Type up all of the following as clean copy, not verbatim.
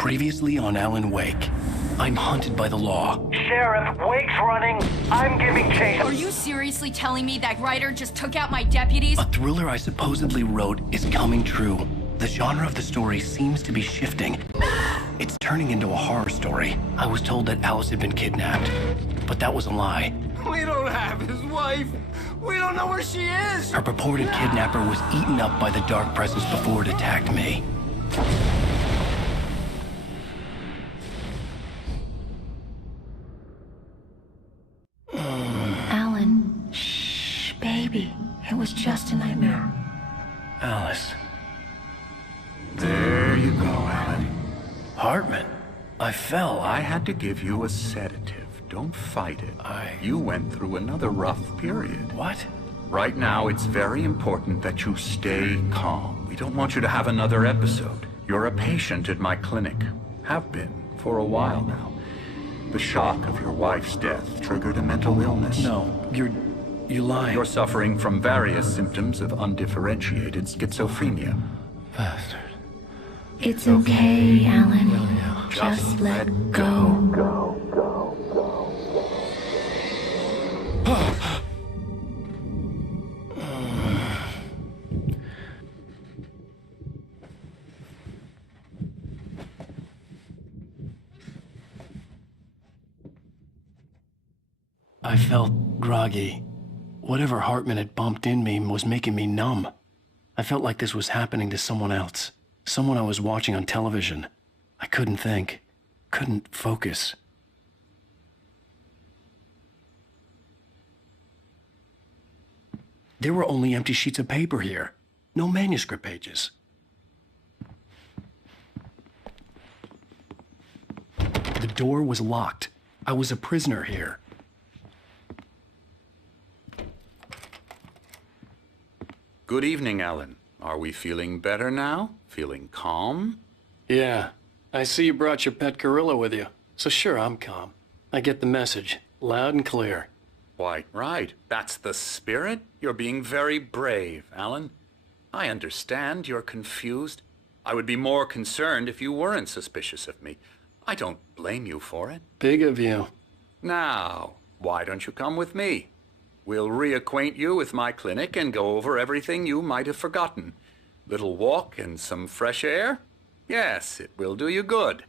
Previously on Alan Wake. I'm hunted by the law. Sheriff, Wake's running. I'm giving chase. Are you seriously telling me that Ryder just took out my deputies? A thriller I supposedly wrote is coming true. The genre of the story seems to be shifting. It's turning into a horror story. I was told that Alice had been kidnapped, but that was a lie. We don't have his wife. We don't know where she is. Her purported kidnapper was eaten up by the dark presence before it attacked me. Alan, shh, baby. It was just a nightmare. Alice. There you go, Alan. Hartman. I fell. I had to give you a sedative. Don't fight it. You went through another rough period. What? Right now, it's very important that you stay calm. We don't want you to have another episode. You're a patient at my clinic. Have been for a while now. The shock of your wife's death triggered a mental illness. No, you're lying. You're suffering from various symptoms of undifferentiated schizophrenia. Bastard. It's okay, Alan. Just let go. I felt groggy. Whatever Hartman had bumped in me was making me numb. I felt like this was happening to someone else. Someone I was watching on television. I couldn't think. Couldn't focus. There were only empty sheets of paper here. No manuscript pages. The door was locked. I was a prisoner here. Good evening, Alan. Are we feeling better now? Feeling calm? Yeah. I see you brought your pet gorilla with you. So sure, I'm calm. I get the message. Loud and clear. Quite right. That's the spirit. You're being very brave, Alan. I understand you're confused. I would be more concerned if you weren't suspicious of me. I don't blame you for it. Big of you. Now, why don't you come with me? We'll reacquaint you with my clinic and go over everything you might have forgotten. Little walk and some fresh air? Yes, it will do you good.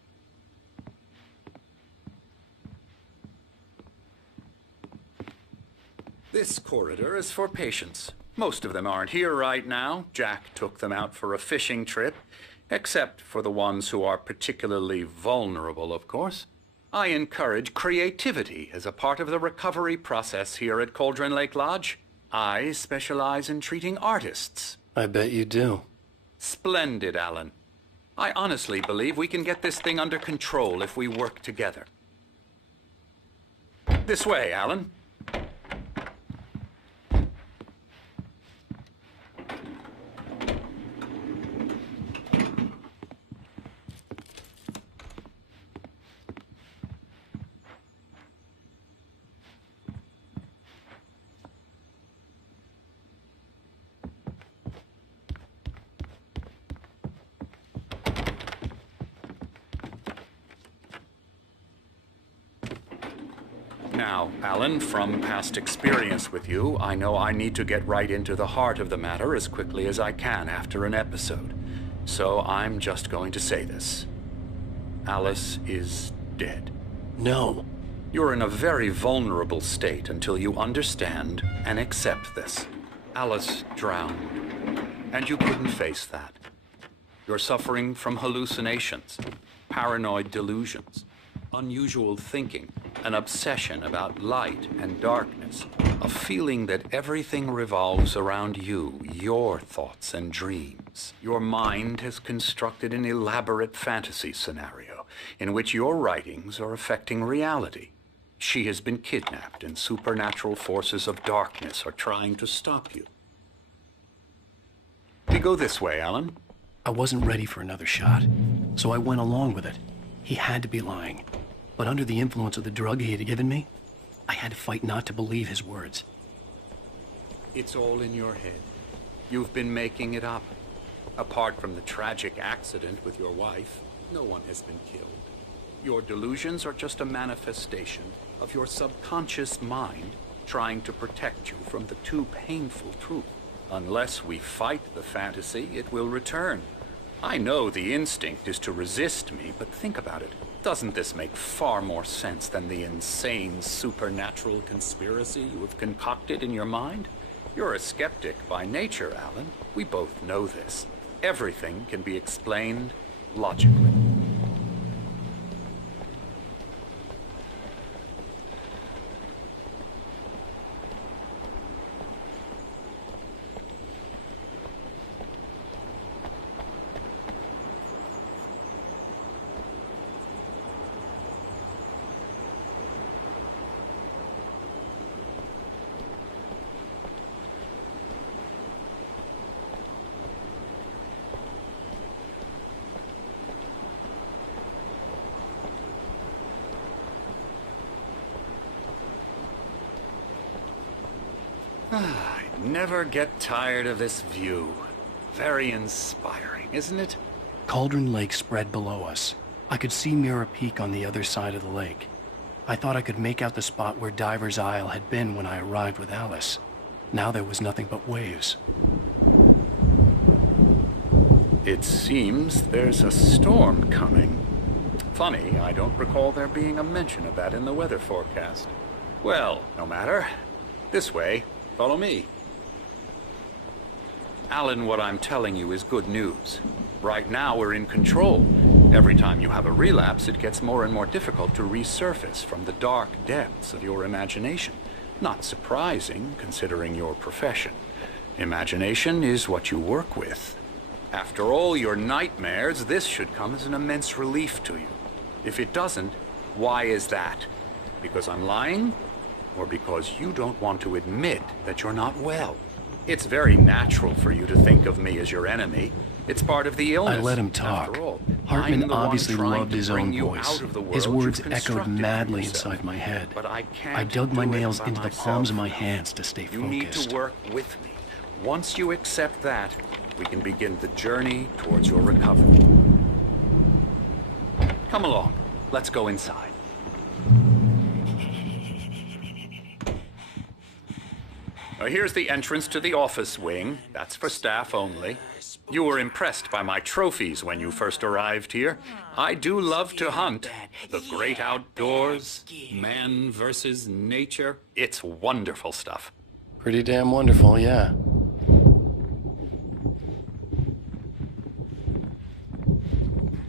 This corridor is for patients. Most of them aren't here right now. Jack took them out for a fishing trip, except for the ones who are particularly vulnerable, of course. I encourage creativity as a part of the recovery process here at Cauldron Lake Lodge. I specialize in treating artists. I bet you do. Splendid, Alan. I honestly believe we can get this thing under control if we work together. This way, Alan. Now, Alan, from past experience with you, I know I need to get right into the heart of the matter as quickly as I can after an episode. So I'm just going to say this. Alice is dead. No. You're in a very vulnerable state until you understand and accept this. Alice drowned, and you couldn't face that. You're suffering from hallucinations, paranoid delusions, unusual thinking, an obsession about light and darkness, a feeling that everything revolves around you, your thoughts and dreams. Your mind has constructed an elaborate fantasy scenario in which your writings are affecting reality. She has been kidnapped and supernatural forces of darkness are trying to stop you. We go this way, Alan. I wasn't ready for another shot, so I went along with it. He had to be lying. But under the influence of the drug he had given me, I had to fight not to believe his words. It's all in your head. You've been making it up. Apart from the tragic accident with your wife, No one has been killed. Your delusions are just a manifestation of your subconscious mind trying to protect you from the too painful truth. Unless we fight the fantasy, it will return. I know the instinct is to resist me, but think about it. Doesn't this make far more sense than the insane supernatural conspiracy you have concocted in your mind? You're a skeptic by nature, Alan. We both know this. Everything can be explained logically. I never get tired of this view. Very inspiring, isn't it? Cauldron Lake spread below us. I could see Mirror Peak on the other side of the lake. I thought I could make out the spot where Diver's Isle had been when I arrived with Alice. Now there was nothing but waves. It seems there's a storm coming. Funny, I don't recall there being a mention of that in the weather forecast. Well, no matter. This way. Follow me. Alan, what I'm telling you is good news. Right now, we're in control. Every time you have a relapse, it gets more and more difficult to resurface from the dark depths of your imagination. Not surprising, considering your profession. Imagination is what you work with. After all your nightmares, this should come as an immense relief to you. If it doesn't, why is that? Because I'm lying? Or because you don't want to admit that you're not well? It's very natural for you to think of me as your enemy. It's part of the illness. I let him talk. After all, Hartman I'm the one obviously trying loved to his bring own you voice. out of the world His words you've echoed constructed for madly yourself. inside my head. But I can't I dug my do it nails by into the myself. palms of my hands to stay You need focused. to work with me. Once you accept that, we can begin the journey towards your recovery. Come along. Let's go inside. Now, here's the entrance to the office wing. That's for staff only. You were impressed by my trophies when you first arrived here. I do love to hunt. The great outdoors, man versus nature. It's wonderful stuff. Pretty damn wonderful, yeah.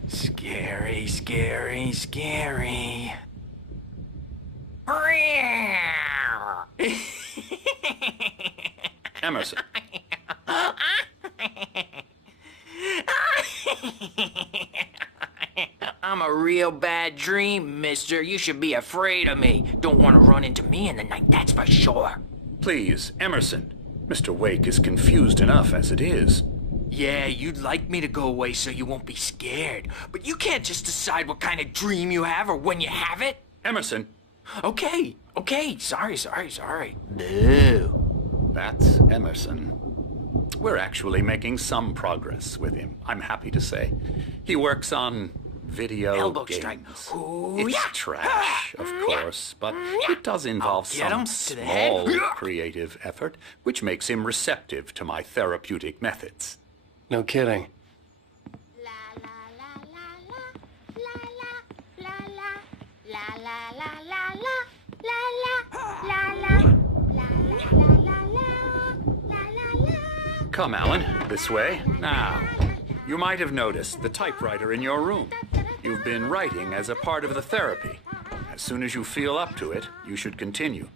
Scary, scary, scary. Emerson. I'm a real bad dream, mister. You should be afraid of me. Don't want to run into me in the night, that's for sure. Please, Emerson. Mr. Wake is confused enough as it is. Yeah, you'd like me to go away so you won't be scared. But you can't just decide what kind of dream you have or when you have it. Emerson. Okay. Sorry. Boo. That's Emerson. We're actually making some progress with him, I'm happy to say. He works on video Elbow games. strike. Ooh, It's yeah. trash, of course, but it does involve I'll get some him to the head. small creative effort, which makes him receptive to my therapeutic methods. No kidding. Come, Alan, this way. Now, you might have noticed the typewriter in your room. You've been writing as a part of the therapy. As soon as you feel up to it, you should continue.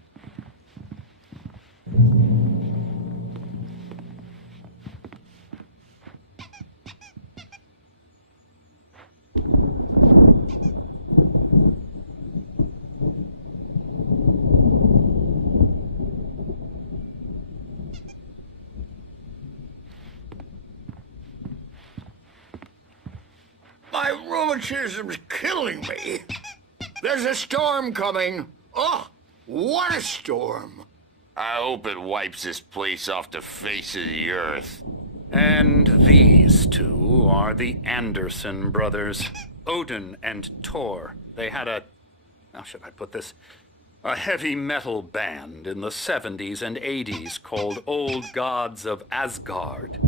My rheumatism's killing me. There's a storm coming. Oh, what a storm. I hope it wipes this place off the face of the earth. And these two are the Anderson brothers. Odin and Thor. They had how should I put this? A heavy metal band in the 70s and 80s called Old Gods of Asgard.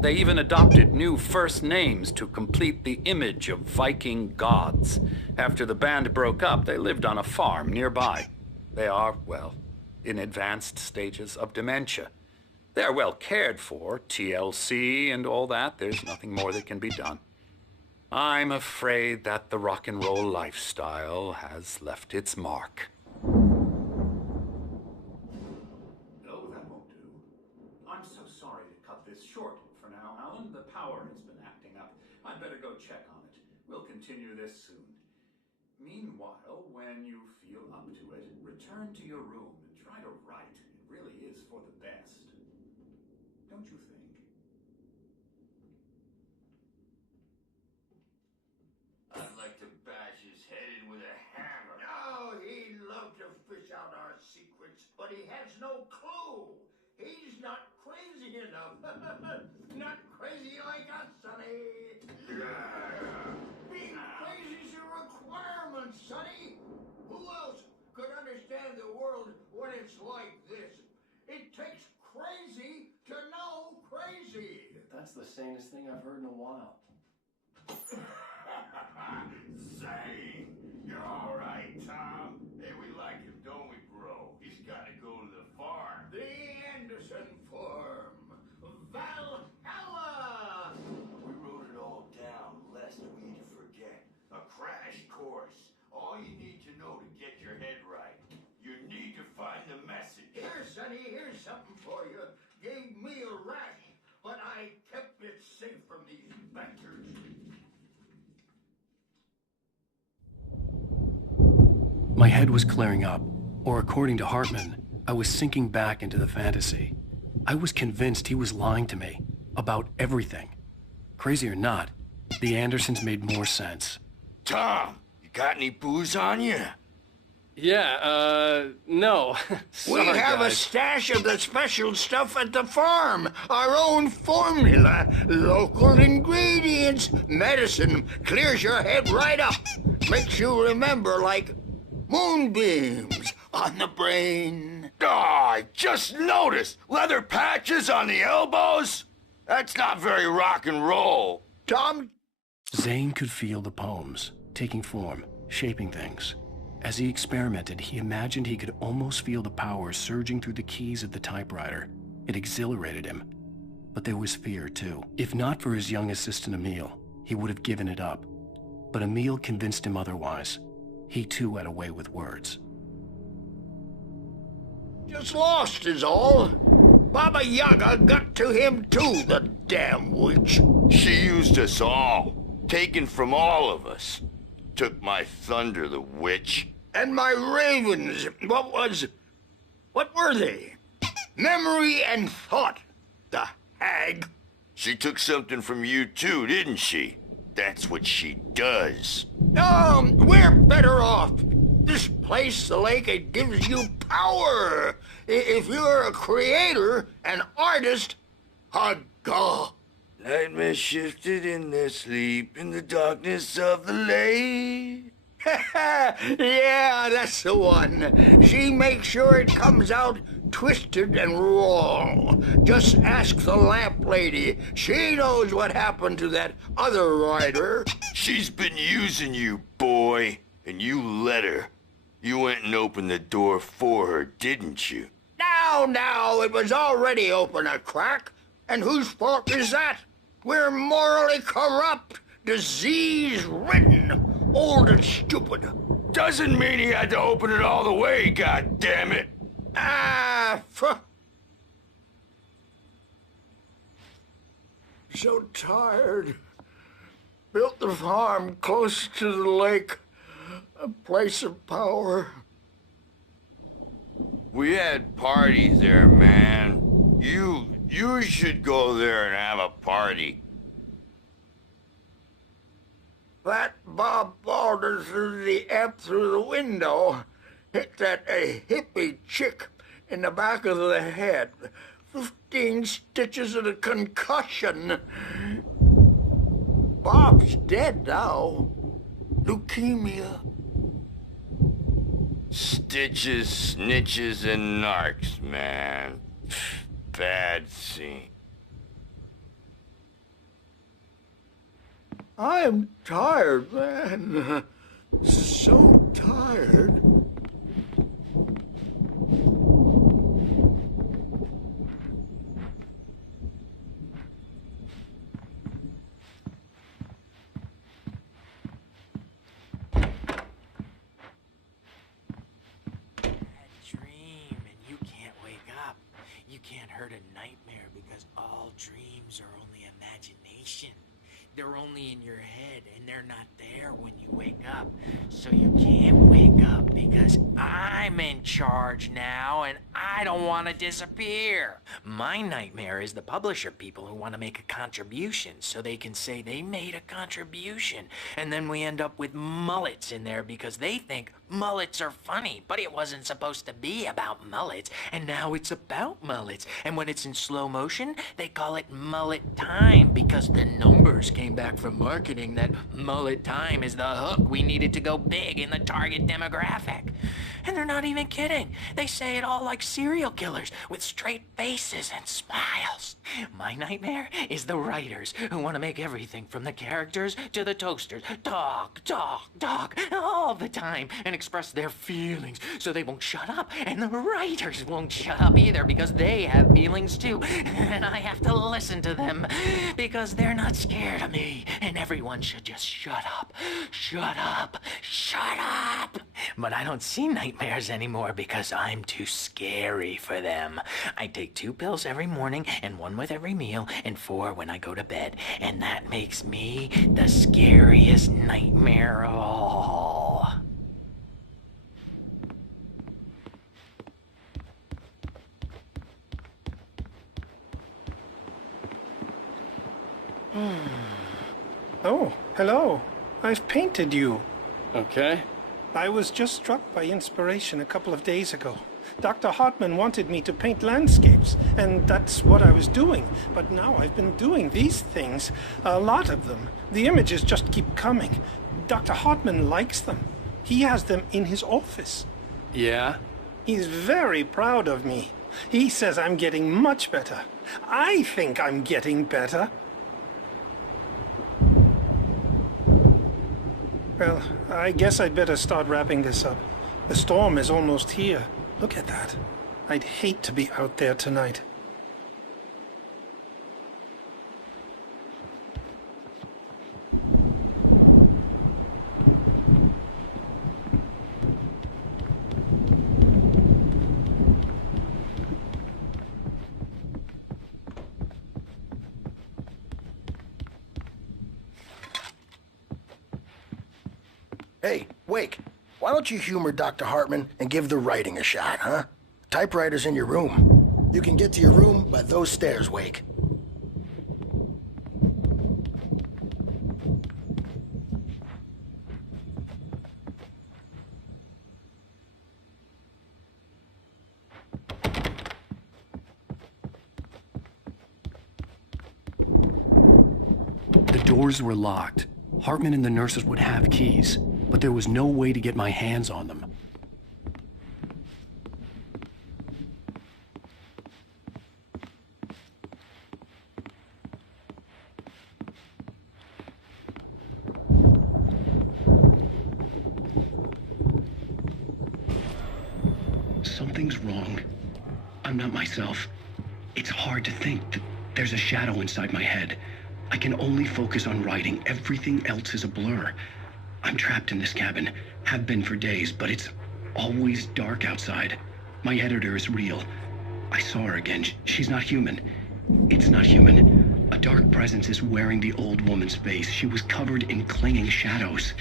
They even adopted new first names to complete the image of Viking gods. After the band broke up, they lived on a farm nearby. They are, well, in advanced stages of dementia. They are well cared for, TLC and all that. There's nothing more that can be done. I'm afraid that the rock and roll lifestyle has left its mark. No, that won't do. I'm so sorry to cut this short for now, Alan. The power has been acting up. I'd better go check on it. We'll continue this soon. Meanwhile, when you feel up to it, return to your room and try to write. It really is for the best. Don't you think? I'd like to bash his head in with a hammer. No, he'd love to fish out our secrets, but he has no clue. He's not crazy enough. Not crazy like us, Sonny. Being crazy's a requirement, Sonny. Who else could understand the world when it's like this? It takes crazy to know crazy. That's the sanest thing I've heard in a while. Say, you're all right, Tom. Hey, we like him, don't we, bro? He's got to go to the farm. The Anderson Farm. Valhalla! We wrote it all down, lest we forget. A crash course. All you need to know to get your head right. You need to find the message. Here, Sonny, here's something for you. Gave me a rash, but I kept it safe from these bastards. My head was clearing up, or according to Hartman, I was sinking back into the fantasy. I was convinced he was lying to me about everything. Crazy or not, the Andersons made more sense. Tom, you got any booze on you? Yeah, no. Sorry, We have a guys. stash of the special stuff at the farm. Our own formula. Local ingredients. Medicine clears your head right up. Makes you remember like moonbeams on the brain. Oh, I just noticed. Leather patches on the elbows? That's not very rock and roll. Tom, Zane could feel the poems, taking form, shaping things. As he experimented, he imagined he could almost feel the power surging through the keys of the typewriter. It exhilarated him. But there was fear, too. If not for his young assistant Emil, he would have given it up. But Emil convinced him otherwise. He, too, had a way with words. just lost is all. Baba Yaga got to him too, the damn witch. She used us all. Taken from all of us. Took my thunder, the witch. And my ravens, what were they? Memory and thought, the hag. She took something from you too, didn't she? That's what she does. We're better off. This place, the lake, it gives you power. If you're a creator, an artist, haga. Nightmare shifted in their sleep in the darkness of the lake. Yeah, that's the one. She makes sure it comes out twisted and raw. Just ask the lamp lady. She knows what happened to that other rider. She's been using you, boy, and you let her. You went and opened the door for her, didn't you? Now, it was already open a crack. And whose fault is that? We're morally corrupt, disease-ridden, old and stupid. Doesn't mean he had to open it all the way, goddammit. So tired. Built the farm close to the lake, a place of power. We had parties there, man. You should go there and have a party. That Bob Balder threw the amp through the window, hit that hippie chick in the back of the head. 15 stitches and a concussion. Bob's dead now. Leukemia. Stitches, snitches, and narcs, man. Bad scene. I am tired, man. So tired. Dream and you can't wake up. You can't hurt a nightmare because all dreams are only imagination. They're only in your head and they're not there when you wake up. So you can't wake up because I'm in charge now and I don't want to disappear. My nightmare is the publisher people who want to make a contribution so they can say they made a contribution. And then we end up with mullets in there because they think mullets are funny, but it wasn't supposed to be about mullets, and now it's about mullets. And when it's in slow motion, they call it mullet time because the numbers came back from marketing that mullet time is the hook we needed to go big in the target demographic. And they're not even kidding. They say it all like serial killers with straight faces and smiles. My nightmare is the writers who want to make everything from the characters to the toasters talk all the time and express their feelings so they won't shut up. And the writers won't shut up either because they have feelings too. And I have to listen to them because they're not scared of me. And everyone should just shut up. Shut up. Shut up. But I don't see nightmares anymore because I'm too scary for them. I take 2 pills every morning and 1 with every meal and 4 when I go to bed. And that makes me the scariest nightmare of all. Oh, hello. I've painted you. Okay. I was just struck by inspiration a couple of days ago. Dr. Hartman wanted me to paint landscapes, and that's what I was doing. But now I've been doing these things, a lot of them. The images just keep coming. Dr. Hartman likes them. He has them in his office. Yeah? He's very proud of me. He says I'm getting much better. I think I'm getting better. Well, I guess I'd better start wrapping this up. The storm is almost here. Look at that. I'd hate to be out there tonight. Hey, Wake, why don't you humor Dr. Hartman and give the writing a shot, huh? Typewriter's in your room. You can get to your room by those stairs, Wake. The doors were locked. Hartman and the nurses would have keys, but there was no way to get my hands on them. Something's wrong. I'm not myself. It's hard to think that there's a shadow inside my head. I can only focus on writing. Everything else is a blur. I'm trapped in this cabin. Have been for days, but it's always dark outside. My editor is real. I saw her again. She's not human. It's not human. A dark presence is wearing the old woman's face. She was covered in clinging shadows.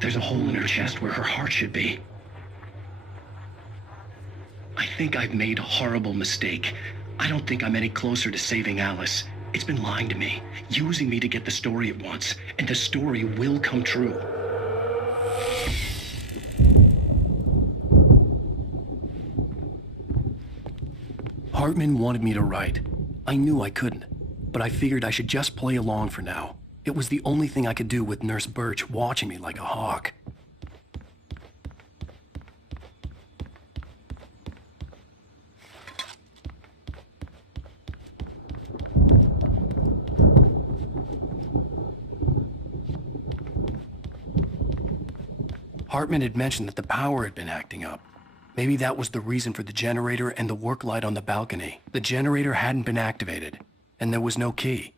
There's a hole in her chest where her heart should be. I think I've made a horrible mistake. I don't think I'm any closer to saving Alice. It's been lying to me, using me to get the story it wants, and the story will come true. Hartman wanted me to write. I knew I couldn't, but I figured I should just play along for now. It was the only thing I could do with Nurse Birch watching me like a hawk. Hartman had mentioned that the power had been acting up. Maybe that was the reason for the generator and the work light on the balcony. The generator hadn't been activated, and there was no key.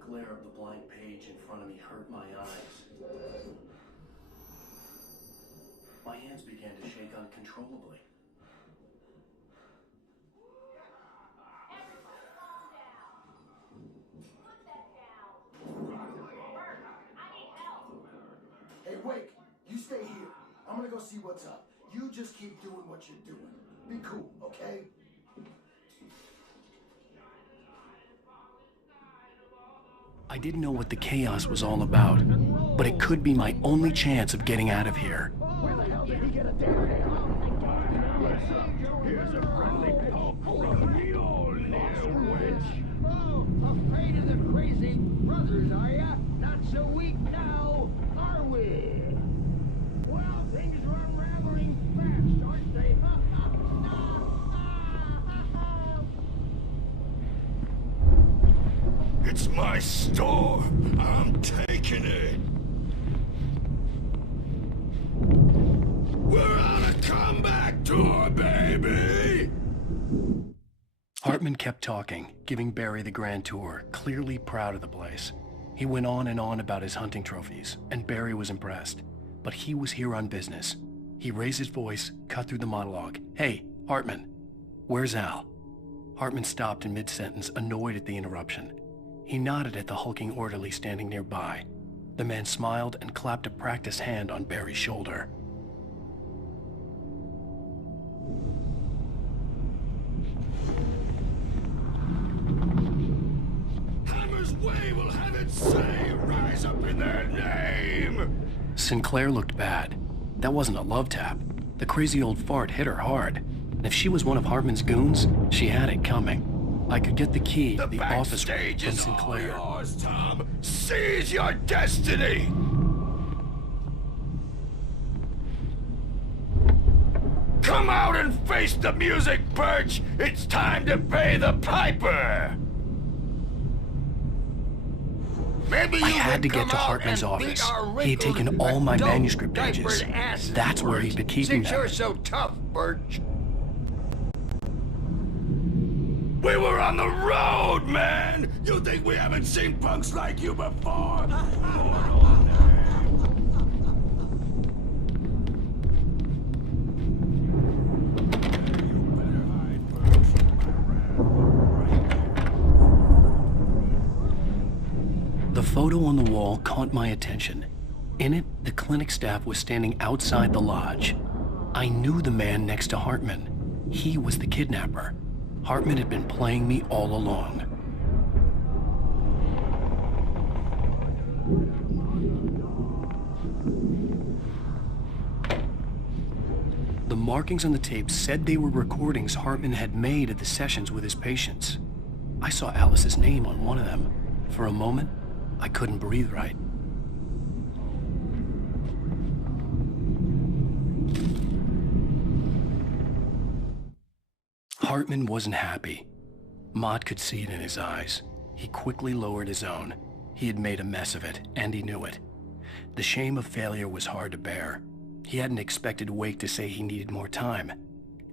The glare of the blank page in front of me hurt my eyes. My hands began to shake uncontrollably. Hey, Wake, you stay here. I'm gonna go see what's up. You just keep doing what you're doing. Be cool, okay? I didn't know what the chaos was all about, but it could be my only chance of getting out of here. Where the hell did he get a damn Here's a friendly poke from the old witch. Oh, afraid of the crazy brothers, are ya? Not so weak now, are we? Well, things are unraveling fast, aren't they? It's my store. I'm taking it. We're on a comeback tour, baby! Hartman kept talking, giving Barry the grand tour, clearly proud of the place. He went on and on about his hunting trophies, and Barry was impressed. But he was here on business. He raised his voice, cut through the monologue. Hey, Hartman, where's Al? Hartman stopped in mid-sentence, annoyed at the interruption. He nodded at the hulking orderly standing nearby. The man smiled and clapped a practiced hand on Barry's shoulder. Hammer's Way will have it say, rise up in their name! Sinclair looked bad. That wasn't a love tap. The crazy old fart hit her hard. And if she was one of Hartman's goons, she had it coming. I could get the key to the office room from Sinclair. All yours, Tom. Seize your destiny! Come out and face the music, Birch! It's time to pay the piper! Maybe I had to get to Hartman's office. He had taken all my manuscript pages. That's where he'd been keeping them. Since you're so tough, Birch. We were on the road, man! You think we haven't seen punks like you before? The photo on the wall caught my attention. In it, the clinic staff was standing outside the lodge. I knew the man next to Hartman. He was the kidnapper. Hartman had been playing me all along. The markings on the tape said they were recordings Hartman had made at the sessions with his patients. I saw Alice's name on one of them. For a moment, I couldn't breathe right. Hartman wasn't happy. Mott could see it in his eyes. He quickly lowered his own. He had made a mess of it, and he knew it. The shame of failure was hard to bear. He hadn't expected Wake to say he needed more time,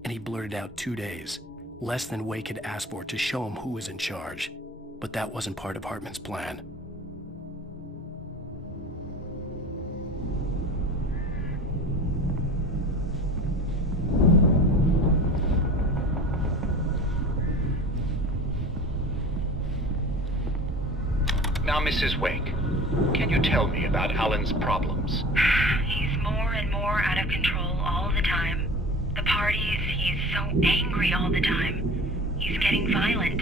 and he blurted out 2 days, less than Wake had asked for to show him who was in charge. But that wasn't part of Hartman's plan. Now, Mrs. Wake, can you tell me about Alan's problems? He's more and more out of control all the time. The parties, he's so angry all the time. He's getting violent.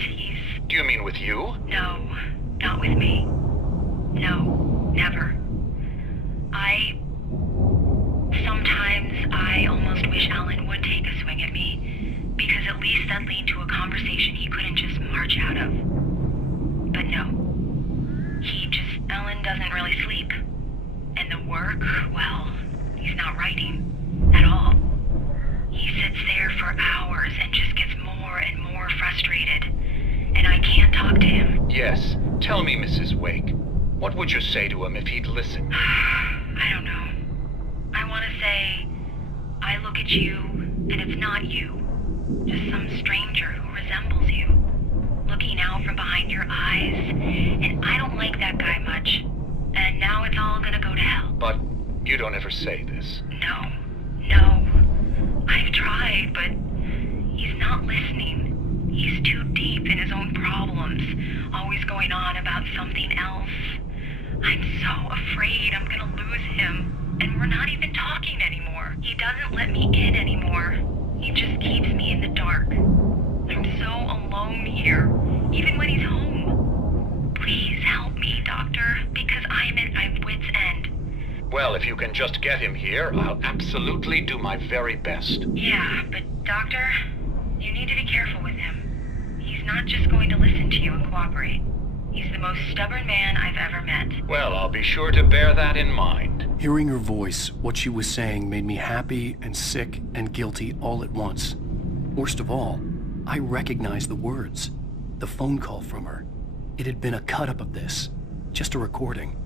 Do you mean with you? No, not with me. No, never. Sometimes I almost wish Alan would take a swing at me, because at least that lead to a conversation he couldn't just march out of. But no. Alan doesn't really sleep. And the work, well, he's not writing at all. He sits there for hours and just gets more and more frustrated. And I can't talk to him. Yes. Tell me, Mrs. Wake. What would you say to him if he'd listen? I don't know. I want to say, I look at you, and it's not you. Just some stranger who resembles you. Looking out from behind your eyes, and I don't like that guy much. And now it's all gonna go to hell. But you don't ever say this. No. I've tried, but he's not listening. He's too deep in his own problems, always going on about something else. I'm so afraid I'm gonna lose him, and we're not even talking anymore. He doesn't let me in anymore. He just keeps me in the dark. I'm so alone here, even when he's home. Please help me, Doctor, because I'm at my wit's end. Well, if you can just get him here, I'll absolutely do my very best. Yeah, but Doctor, you need to be careful with him. He's not just going to listen to you and cooperate. He's the most stubborn man I've ever met. Well, I'll be sure to bear that in mind. Hearing her voice, what she was saying made me happy and sick and guilty all at once. Worst of all, I recognized the words. The phone call from her. It had been a cut-up of this. Just a recording.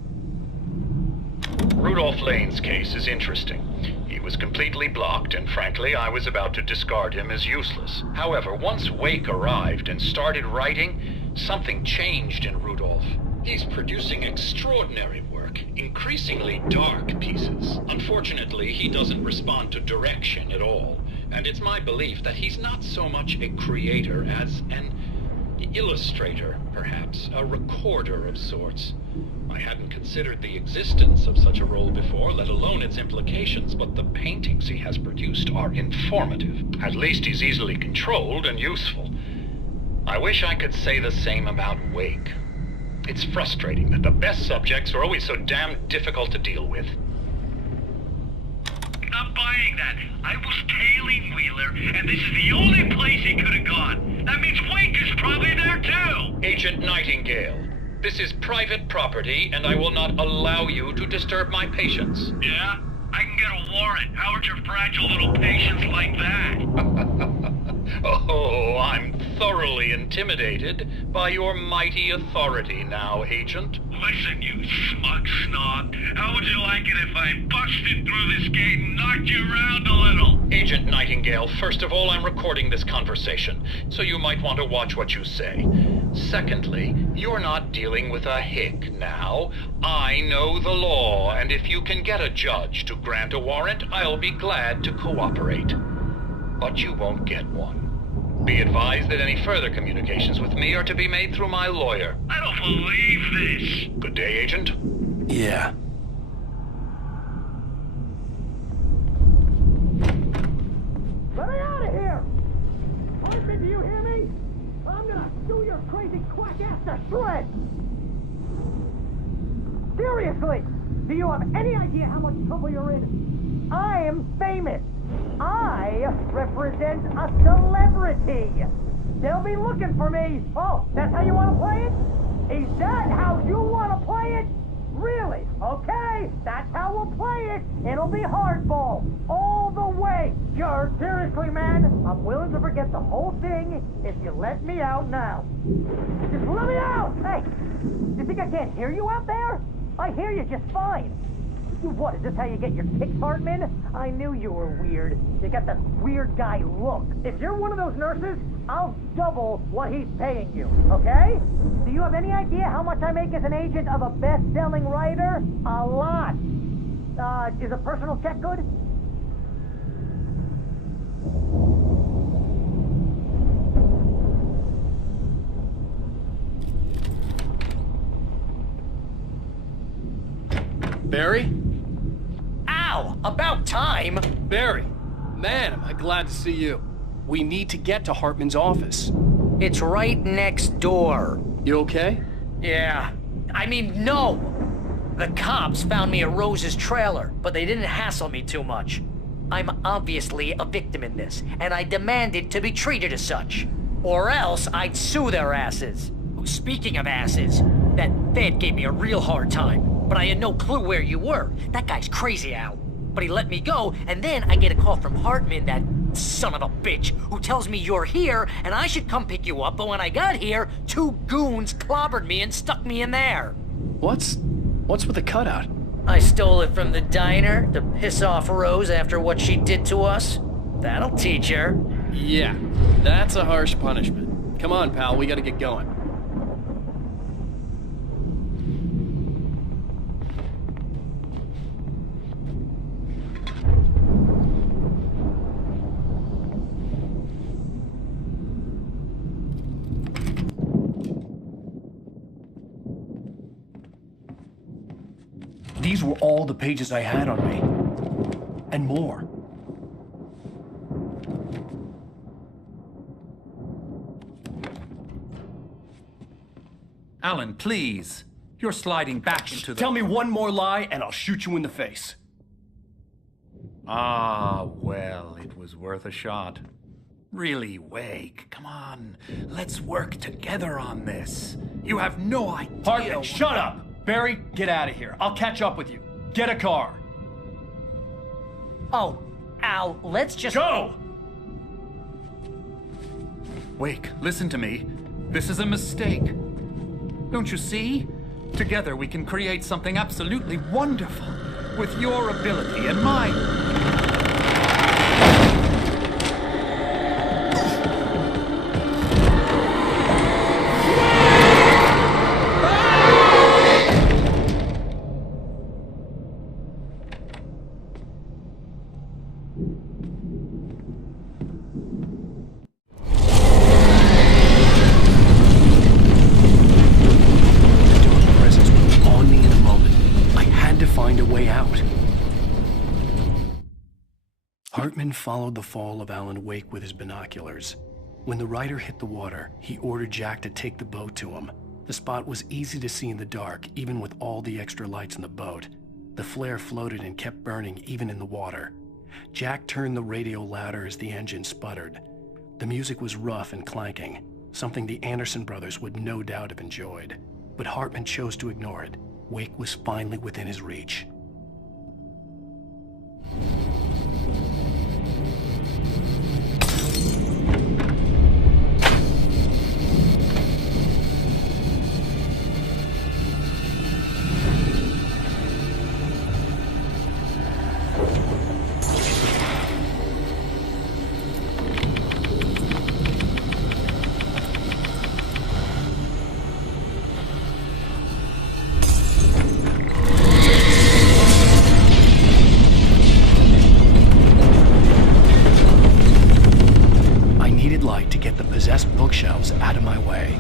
Rudolph Lane's case is interesting. He was completely blocked, and frankly, I was about to discard him as useless. However, once Wake arrived and started writing, something changed in Rudolph. He's producing extraordinary work, increasingly dark pieces. Unfortunately, he doesn't respond to direction at all, and it's my belief that he's not so much a creator as an illustrator, perhaps, a recorder of sorts. I hadn't considered the existence of such a role before, let alone its implications, but the paintings he has produced are informative. At least he's easily controlled and useful. I wish I could say the same about Wake. It's frustrating that the best subjects are always so damn difficult to deal with. Not buying that. I was tailing Wheeler, and this is the only place he could have gone. That means Wake is probably there too! Agent Nightingale, this is private property, and I will not allow you to disturb my patients. Yeah? I can get a warrant. How would your fragile little patients like that? Oh, I'm thoroughly intimidated by your mighty authority now, Agent. Listen, you smug snob. How would you like it if I busted through this gate and knocked you around a little? Agent Nightingale, first of all, I'm recording this conversation, so you might want to watch what you say. Secondly, you're not dealing with a hick now. I know the law, and if you can get a judge to grant a warrant, I'll be glad to cooperate. But you won't get one. Be advised that any further communications with me are to be made through my lawyer. I don't believe this. Good day, Agent. Yeah. Let me out of here! Hartman, do you hear me? I'm gonna do your crazy quack ass to shreds! Seriously! Do you have any idea how much trouble you're in? I am famous! I represent a celebrity! They'll be looking for me! Oh, that's how you want to play it? Is that how you want to play it? Really? Okay, that's how we'll play it. It'll be hardball all the way. Sure, seriously, man, I'm willing to forget the whole thing if you let me out now. Just let me out! Hey, you think I can't hear you out there? I hear you just fine. What, is this how you get your kicks, Hartman? I knew you were weird. You got that weird guy look. If you're one of those nurses, I'll double what he's paying you, okay? Do you have any idea how much I make as an agent of a best-selling writer? A lot. Is a personal check good? Barry? Ow! About time! Barry! Man, am I glad to see you. We need to get to Hartman's office. It's right next door. You okay? Yeah. I mean, no! The cops found me at Rose's trailer, but they didn't hassle me too much. I'm obviously a victim in this, and I demanded to be treated as such. Or else I'd sue their asses. Speaking of asses, that Fed gave me a real hard time, but I had no clue where you were. That guy's crazy, Al. But he let me go, and then I get a call from Hartman, that son of a bitch, who tells me you're here, and I should come pick you up, but when I got here, 2 goons clobbered me and stuck me in there. What's with the cutout? I stole it from the diner to piss off Rose after what she did to us. That'll teach her. Yeah, that's a harsh punishment. Come on, pal, we gotta get going. These were all the pages I had on me. And more. Alan, please. You're sliding back into the... Tell me one more lie and I'll shoot you in the face. Ah, well, it was worth a shot. Really, Wake, come on. Let's work together on this. You have no idea... Hartman, shut up! Barry, get out of here. I'll catch up with you. Get a car. Oh, Al, let's just... Go! Wake, listen to me. This is a mistake. Don't you see? Together we can create something absolutely wonderful. With your ability and mine. Hartman followed the fall of Alan Wake with his binoculars. When the rider hit the water, he ordered Jack to take the boat to him. The spot was easy to see in the dark, even with all the extra lights in the boat. The flare floated and kept burning even in the water. Jack turned the radio louder as the engine sputtered. The music was rough and clanking, something the Anderson brothers would no doubt have enjoyed. But Hartman chose to ignore it. Wake was finally within his reach. Bookshelves out of my way.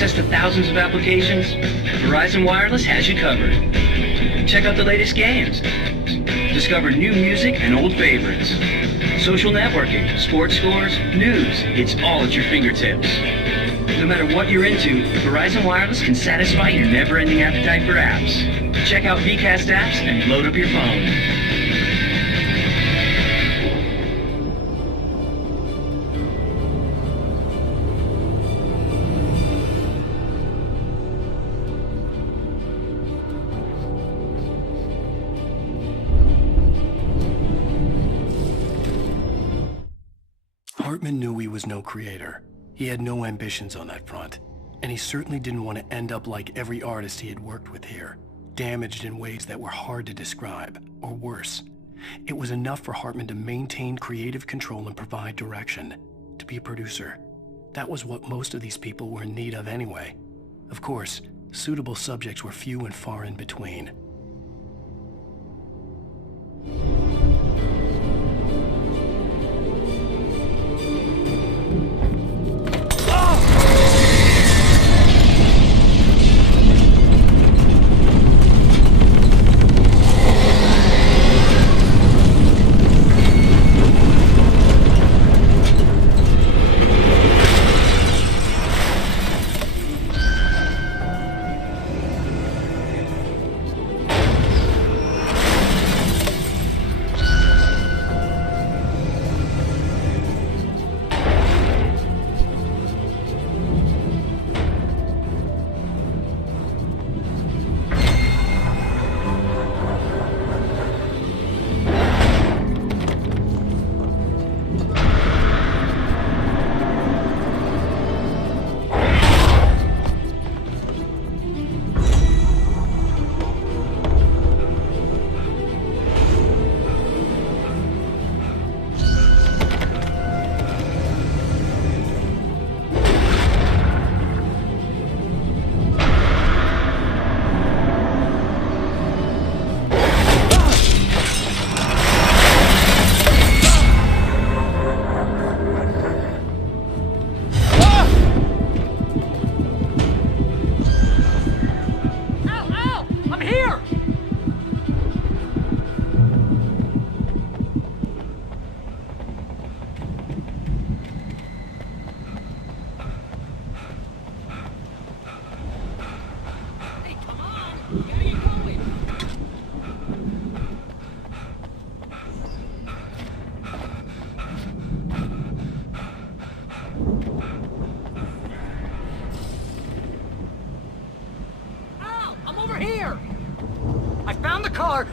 access to thousands of applications? Verizon Wireless has you covered. Check out the latest games. Discover new music and old favorites. Social networking, sports scores, news. It's all at your fingertips. No matter what you're into, Verizon Wireless can satisfy your never-ending appetite for apps. Check out VCast apps and load up your phone. Hartman knew he was no creator. He had no ambitions on that front, and he certainly didn't want to end up like every artist he had worked with here, damaged in ways that were hard to describe, or worse. It was enough for Hartman to maintain creative control and provide direction, to be a producer. That was what most of these people were in need of anyway. Of course, suitable subjects were few and far in between.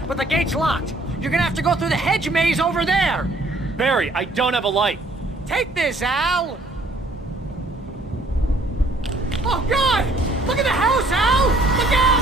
But the gate's locked. You're gonna have to go through the hedge maze over there. Barry, I don't have a light. Take this, Al. Oh, God! Look at the house, Al! Look out!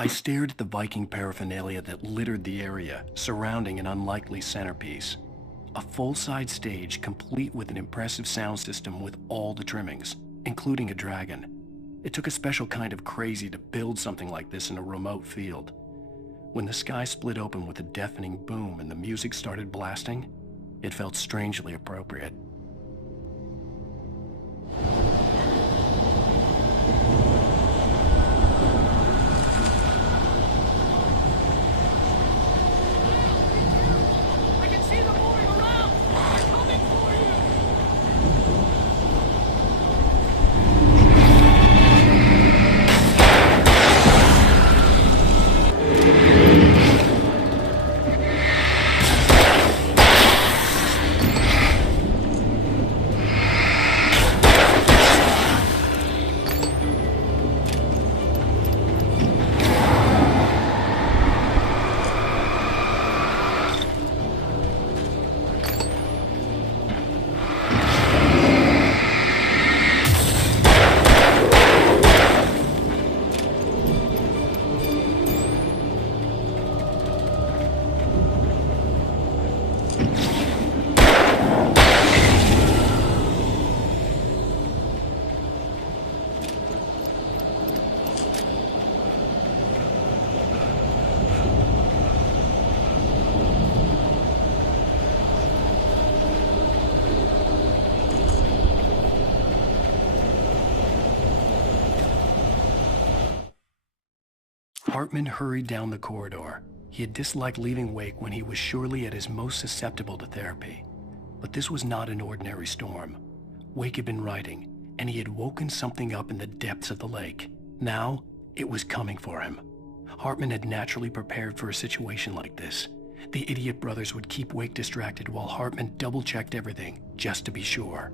I stared at the Viking paraphernalia that littered the area, surrounding an unlikely centerpiece. A full-size stage complete with an impressive sound system with all the trimmings, including a dragon. It took a special kind of crazy to build something like this in a remote field. When the sky split open with a deafening boom and the music started blasting, it felt strangely appropriate. Hartman hurried down the corridor. He had disliked leaving Wake when he was surely at his most susceptible to therapy. But this was not an ordinary storm. Wake had been writing, and he had woken something up in the depths of the lake. Now, it was coming for him. Hartman had naturally prepared for a situation like this. The idiot brothers would keep Wake distracted while Hartman double-checked everything, just to be sure.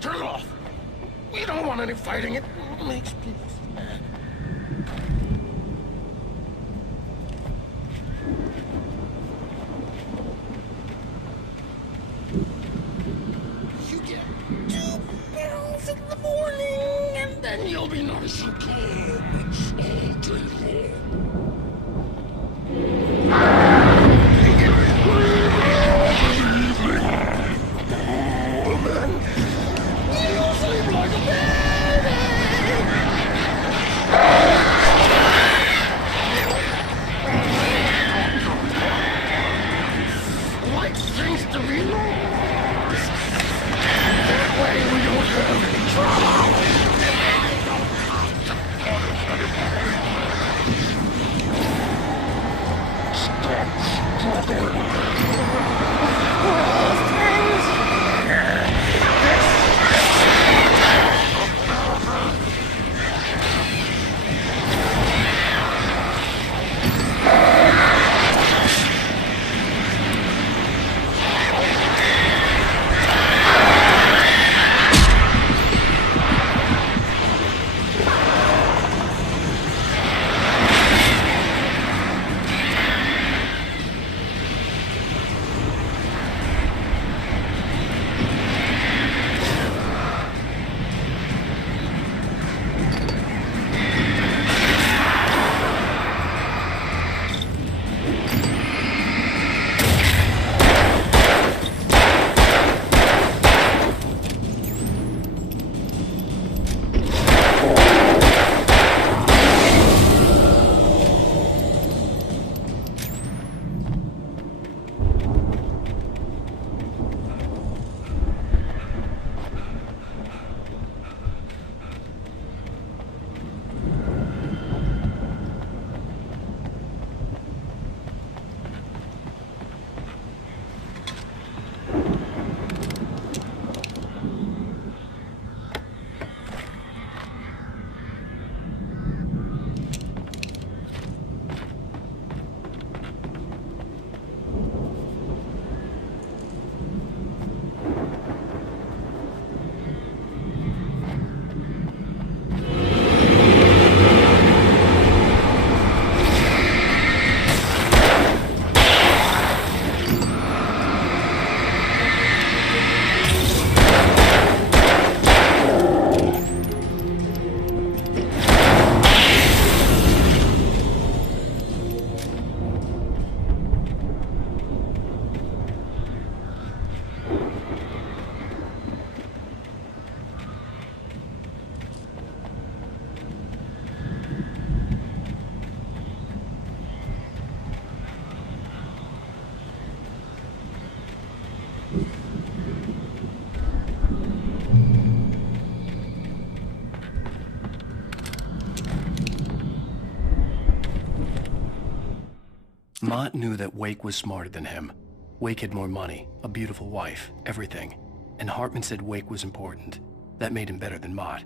Turn it off. We don't want any fighting. It makes people mad. You get 2 pills in the morning, and then you'll be nice and calm all day long. Like things to be lost. That way we don't have any trouble. Stop struggling. Mott knew that Wake was smarter than him. Wake had more money, a beautiful wife, everything. And Hartman said Wake was important. That made him better than Mott.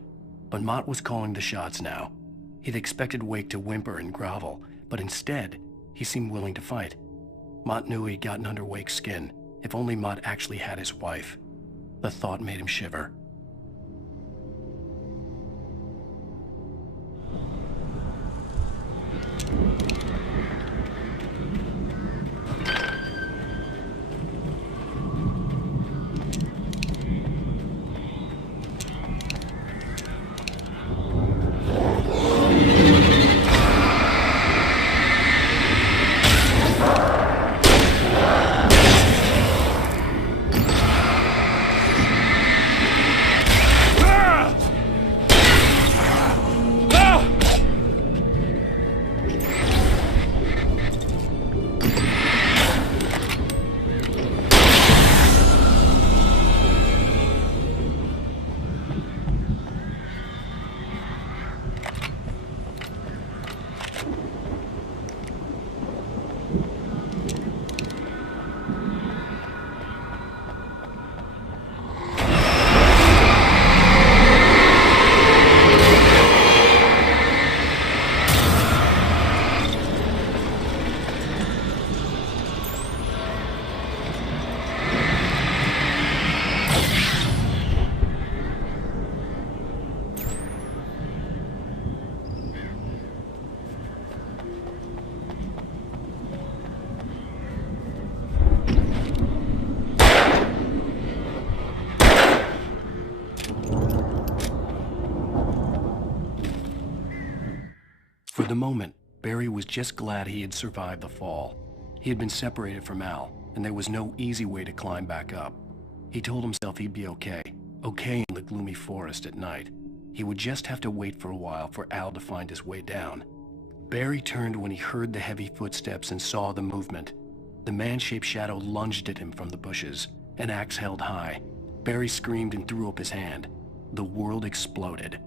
But Mott was calling the shots now. He'd expected Wake to whimper and grovel, but instead, he seemed willing to fight. Mott knew he'd gotten under Wake's skin. If only Mott actually had his wife. The thought made him shiver. For the moment, Barry was just glad he had survived the fall. He had been separated from Al, and there was no easy way to climb back up. He told himself he'd be okay in the gloomy forest at night. He would just have to wait for a while for Al to find his way down. Barry turned when he heard the heavy footsteps and saw the movement. The man-shaped shadow lunged at him from the bushes, an axe held high. Barry screamed and threw up his hand. The world exploded.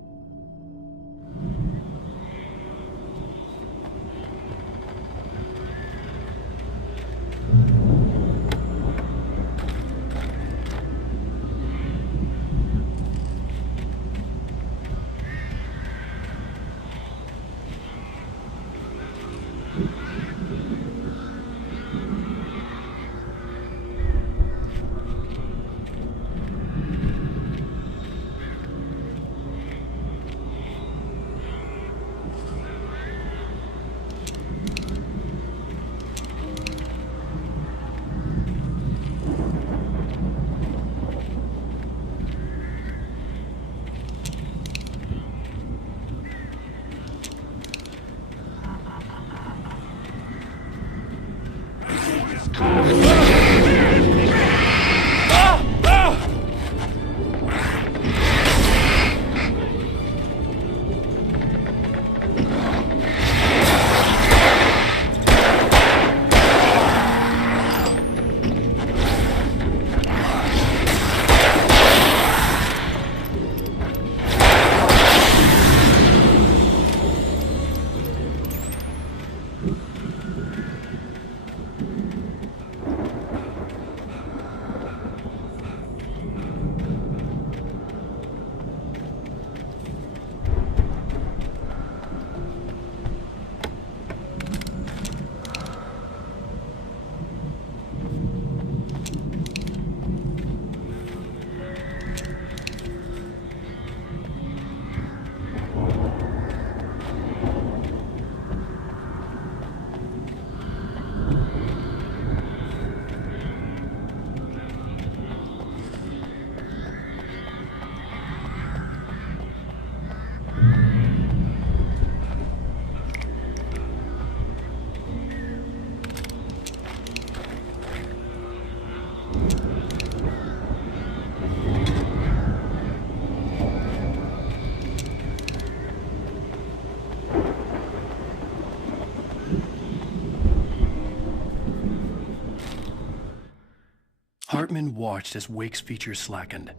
Hartman watched as Wake's features slackened.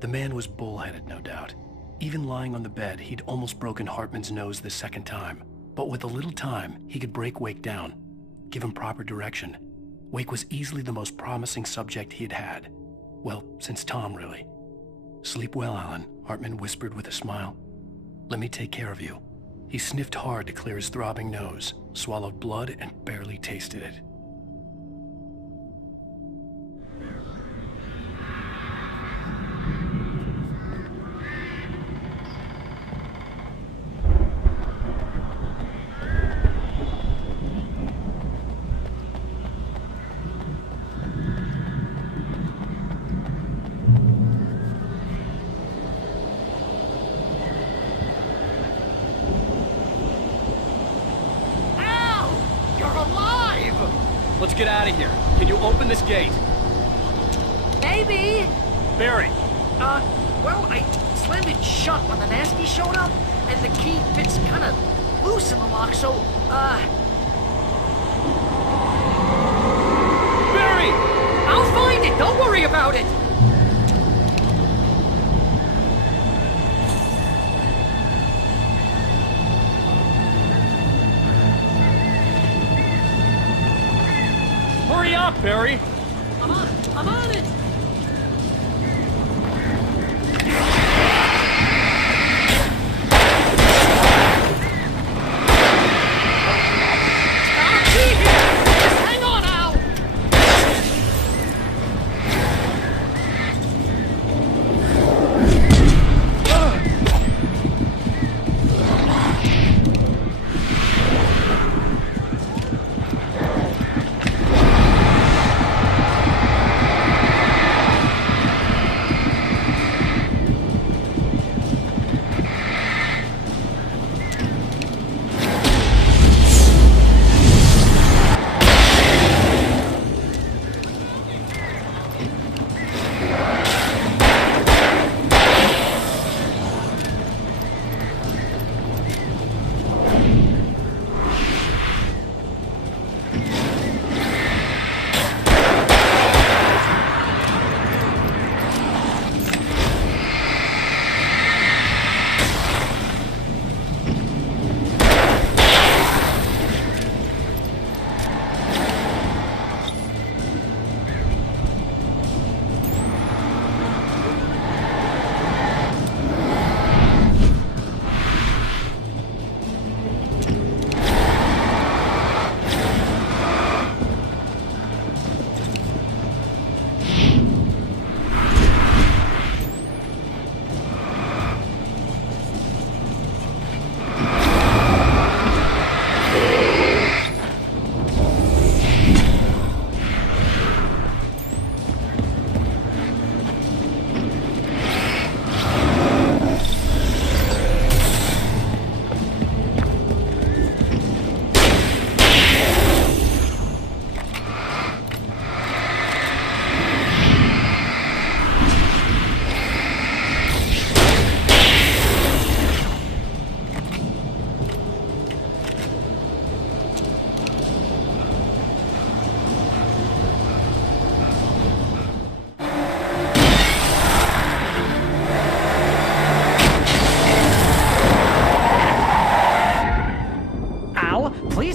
The man was bullheaded, no doubt. Even lying on the bed, he'd almost broken Hartman's nose the second time. But with a little time, he could break Wake down. give him proper direction. Wake was easily the most promising subject he had had. Well, since Tom, really. Sleep well, Alan, Hartman whispered with a smile. Let me take care of you. He sniffed hard to clear his throbbing nose, swallowed blood, and barely tasted it. Let's get out of here. Can you open this gate? Maybe. Barry. Well, I slammed it shut when the nasty showed up, and the key fits kind of loose in the lock, so, Barry! I'll find it! Don't worry about it! Hurry up, Barry! I'm on it!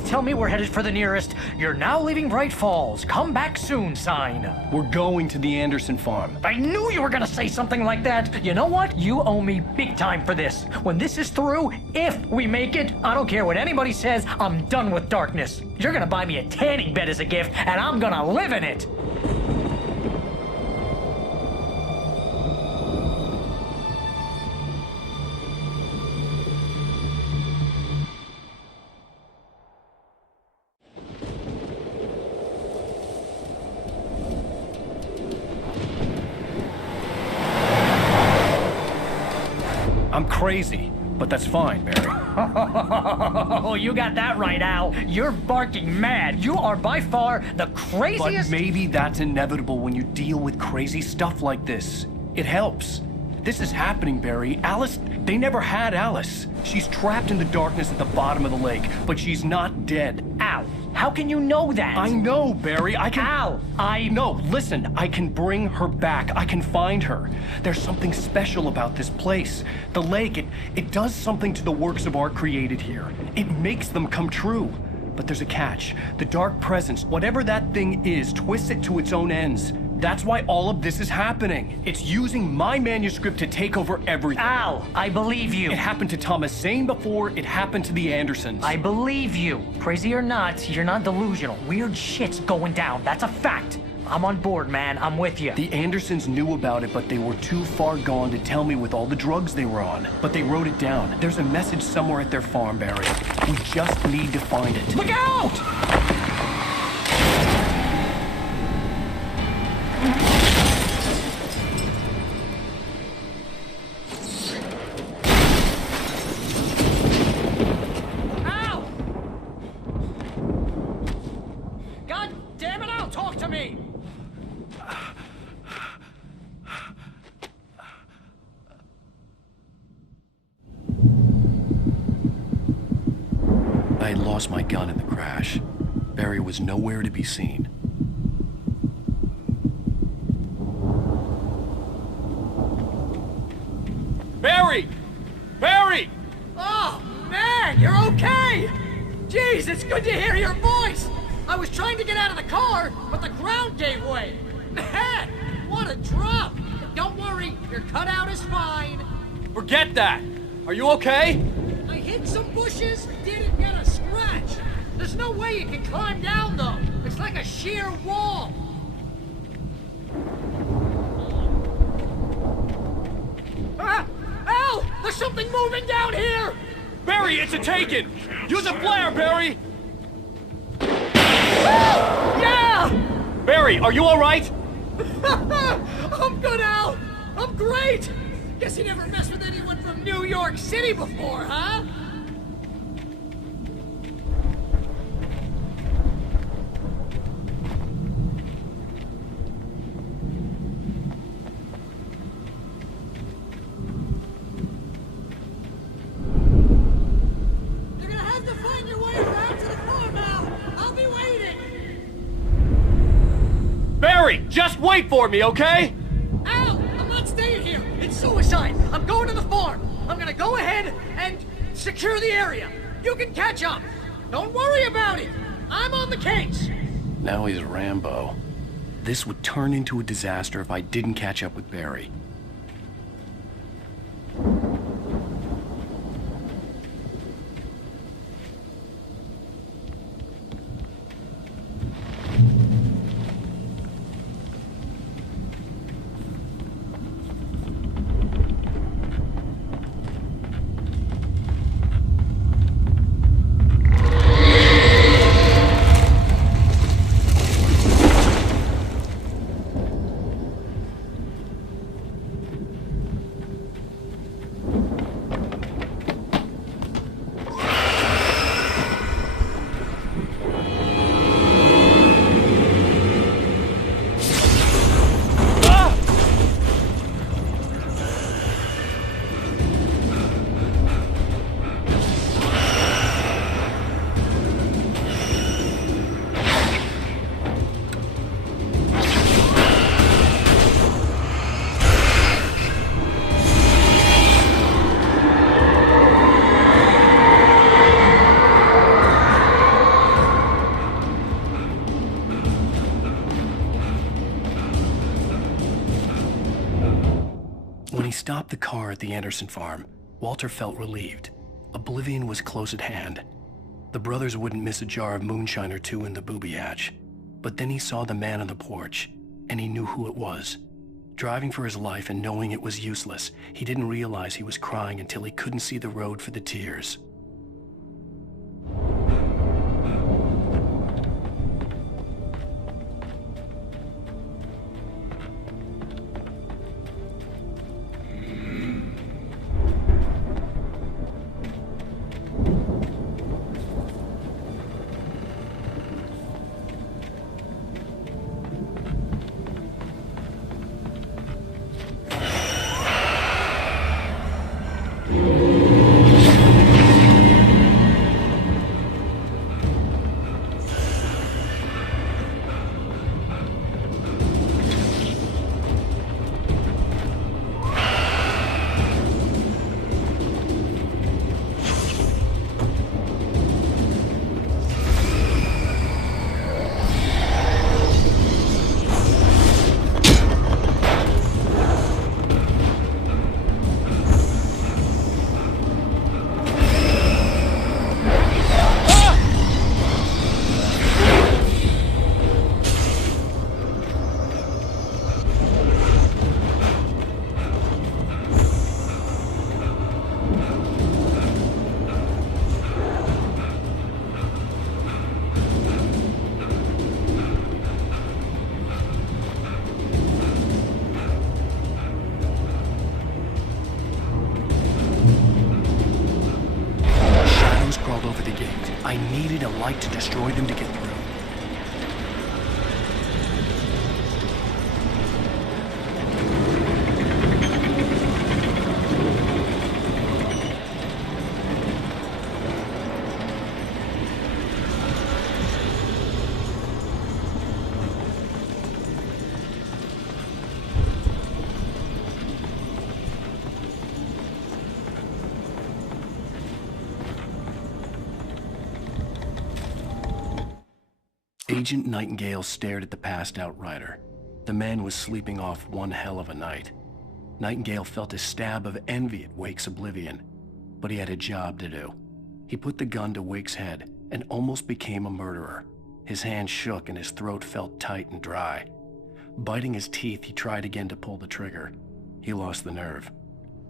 Tell me we're headed for the nearest "You're now leaving Bright Falls. Come back soon" sign. We're going to the Anderson farm. I knew you were gonna say something like that. You know what? You owe me big time for this. When this is through, if we make it, I don't care what anybody says, I'm done with darkness. You're gonna buy me a tanning bed as a gift, and I'm gonna live in it. I'm crazy, but that's fine, Barry. Oh, you got that right, Al. You're barking mad. You are by far the craziest... But maybe that's inevitable when you deal with crazy stuff like this. It helps. This is happening, Barry. Alice, they never had Alice. She's trapped in the darkness at the bottom of the lake, but she's not dead. Al, how can you know that? I know, Barry. I can... Al, No, listen. I can bring her back. I can find her. There's something special about this place. The lake, it does something to the works of art created here. It makes them come true. But there's a catch. The Dark Presence, whatever that thing is, twists it to its own ends. That's why all of this is happening. It's using my manuscript to take over everything. Al, I believe you. It happened to Thomas Zane before, it happened to the Andersons. I believe you. Crazy or not, you're not delusional. Weird shit's going down. That's a fact. I'm on board, man. I'm with you. The Andersons knew about it, but they were too far gone to tell me with all the drugs they were on. But they wrote it down. There's a message somewhere at their farm, Barry. We just need to find it. Look out! I had lost my gun in the crash. Barry was nowhere to be seen. Barry! Barry! Oh, man, you're okay! Jeez, it's good to hear your voice! I was trying to get out of the car, but the ground gave way. Man, what a drop! Don't worry, your cutout is fine. Forget that! Are you okay? I hit some bushes, didn't get a scratch. There's no way you can climb down, though. It's like a sheer wall. Al! There's something moving down here! Barry, it's a Taken! Use a flare, Barry! Yeah! Barry, are you alright? I'm good, Al! I'm great! Guess you never messed with anyone from New York City before, huh? You're gonna have to find your way around to the farm, Al! I'll be waiting! Barry, just wait for me, okay? Al! I'm not staying here! It's suicide! I'm going to the farm! I'm gonna go ahead and secure the area! You can catch up! Don't worry about it! I'm on the case! Now he's Rambo. This would turn into a disaster if I didn't catch up with Barry. When he stopped the car at the Anderson farm, Walter felt relieved. Oblivion was close at hand. The brothers wouldn't miss a jar of moonshine or two in the booby hatch. But then he saw the man on the porch, and he knew who it was. Driving for his life and knowing it was useless, he didn't realize he was crying until he couldn't see the road for the tears. like to destroy them to get through. Agent Nightingale stared at the passed-out rider. The man was sleeping off one hell of a night. Nightingale felt a stab of envy at Wake's oblivion, but he had a job to do. He put the gun to Wake's head and almost became a murderer. His hand shook and his throat felt tight and dry. Biting his teeth, he tried again to pull the trigger. He lost the nerve.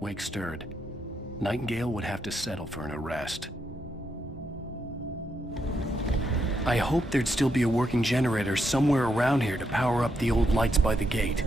Wake stirred. Nightingale would have to settle for an arrest. I hoped there'd still be a working generator somewhere around here to power up the old lights by the gate.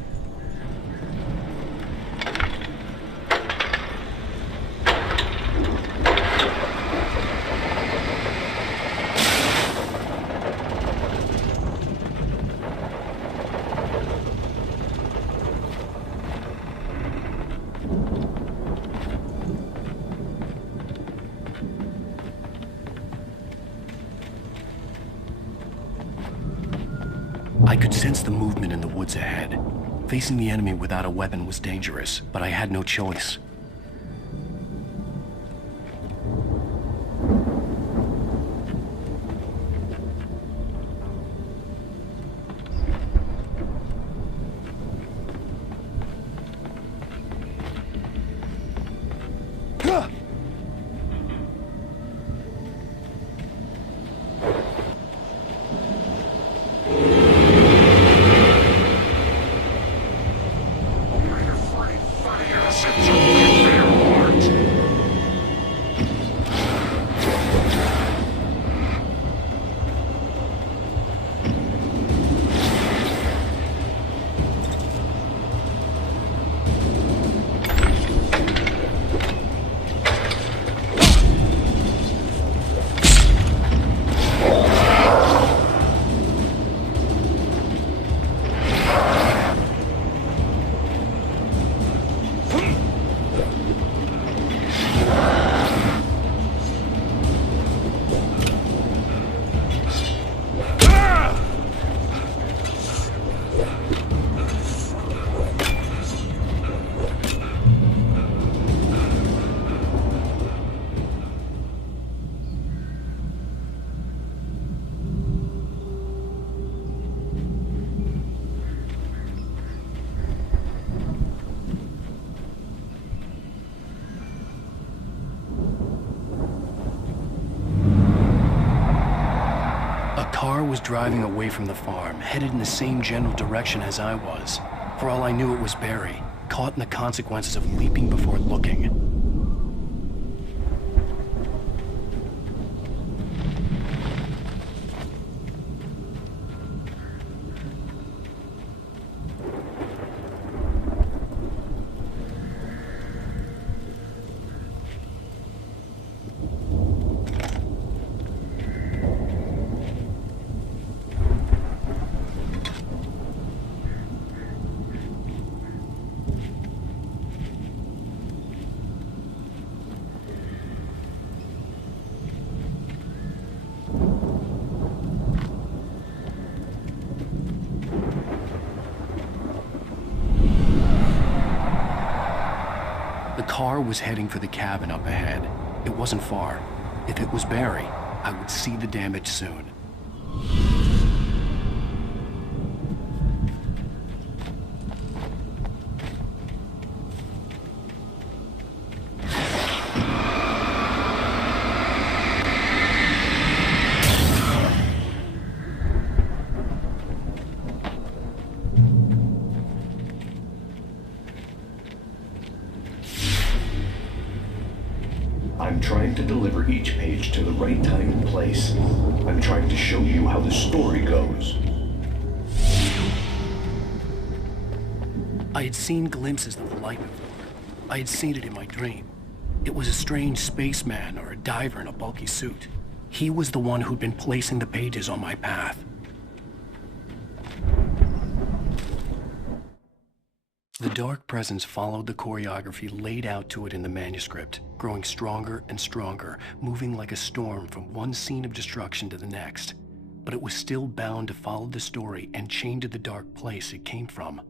I could sense the movement in the woods ahead. Facing the enemy without a weapon was dangerous, but I had no choice. Was driving away from the farm, headed in the same general direction as I was. For all I knew, it was Barry, caught in the consequences of leaping before looking. The car was heading for the cabin up ahead. It wasn't far. If it was Barry, I would see the damage soon. I'm trying to deliver each page to the right time and place. I'm trying to show you how the story goes. I had seen glimpses of the light before. I had seen it in my dream. It was a strange spaceman or a diver in a bulky suit. He was the one who'd been placing the pages on my path. The dark presence followed the choreography laid out to it in the manuscript, growing stronger and stronger, moving like a storm from one scene of destruction to the next. But it was still bound to follow the story and chained to the dark place it came from.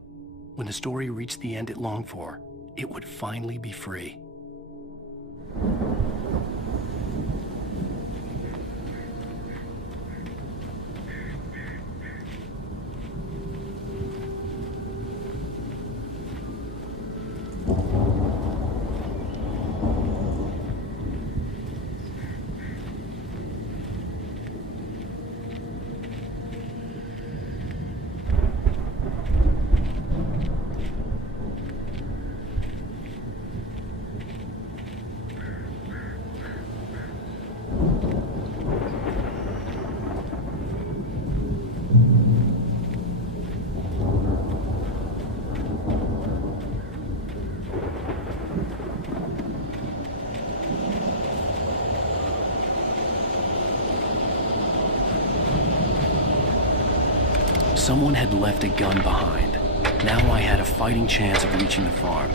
When the story reached the end it longed for, it would finally be free. Someone had left a gun behind. Now I had a fighting chance of reaching the farm.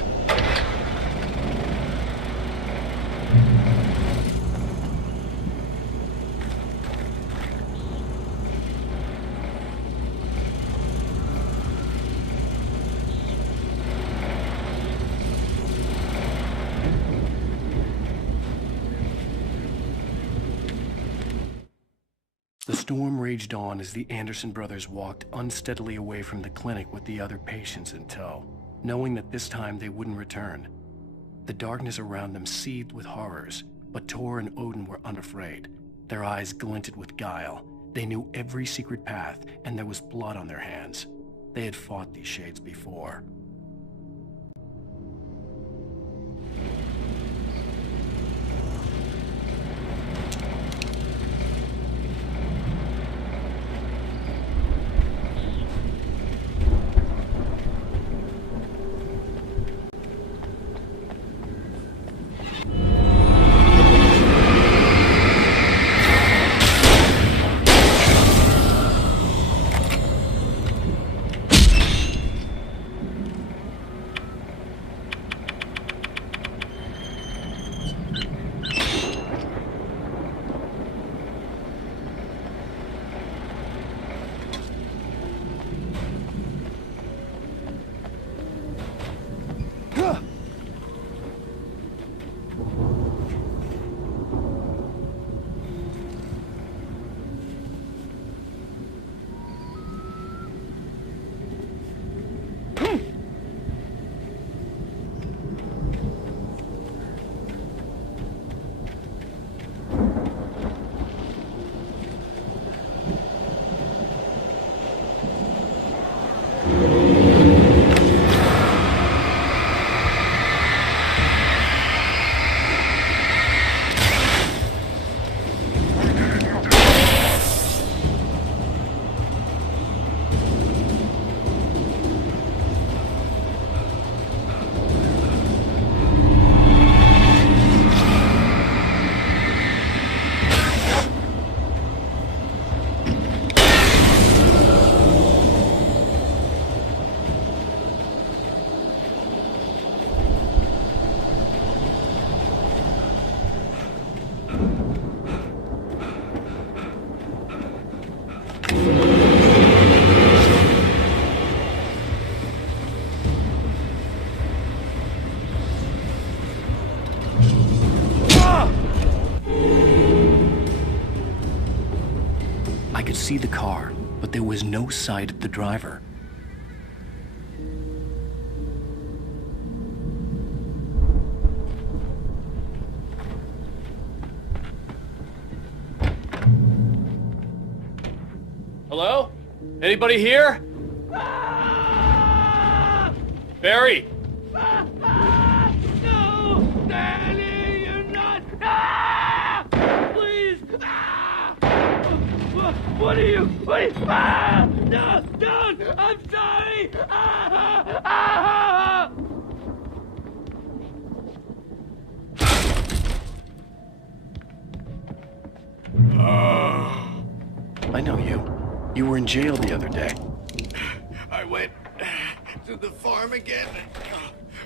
The storm raged on as the Anderson brothers walked unsteadily away from the clinic with the other patients in tow, knowing that this time they wouldn't return. The darkness around them seethed with horrors, but Tor and Odin were unafraid. Their eyes glinted with guile. They knew every secret path, and there was blood on their hands. They had fought these shades before. I could see the car, but there was no sight of the driver. Hello? Anybody here? Barry! No! Danny, you're not! Please! What are you? No! Don't! I'm sorry! I know you. You were in jail the other day. I went to the farm again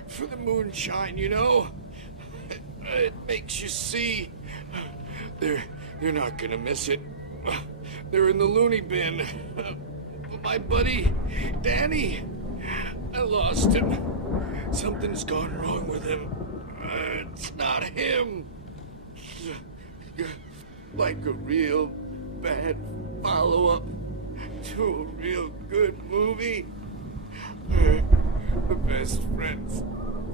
for the moonshine, you know? It makes you see. They're not gonna miss it. They're in the loony bin. My buddy, Danny, I lost him. Something's gone wrong with him. It's not him. Like a real bad follow-up to a real good movie. The best friend's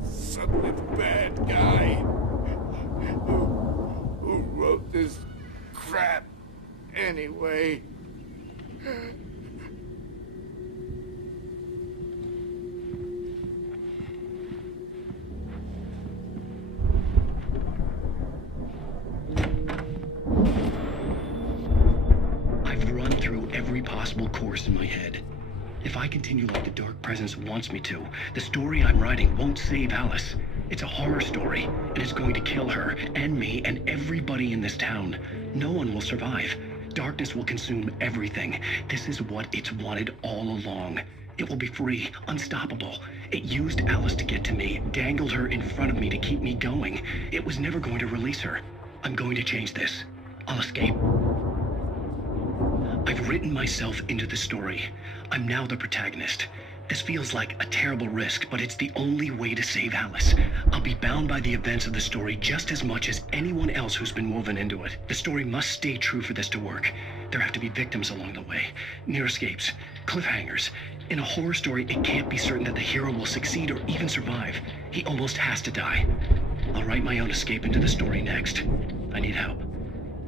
suddenly the bad guy who wrote this crap anyway. I've run through every possible course in my head. If I continue like the Dark Presence wants me to, the story I'm writing won't save Alice. It's a horror story, and it's going to kill her, and me, and everybody in this town. No one will survive. Darkness will consume everything. This is what it's wanted all along. It will be free, unstoppable. It used Alice to get to me, dangled her in front of me to keep me going. It was never going to release her. I'm going to change this. I'll escape. I've written myself into the story. I'm now the protagonist. This feels like a terrible risk, but it's the only way to save Alice. I'll be bound by the events of the story just as much as anyone else who's been woven into it. The story must stay true for this to work. There have to be victims along the way, near escapes, cliffhangers. In a horror story, it can't be certain that the hero will succeed or even survive. He almost has to die. I'll write my own escape into the story next. I need help.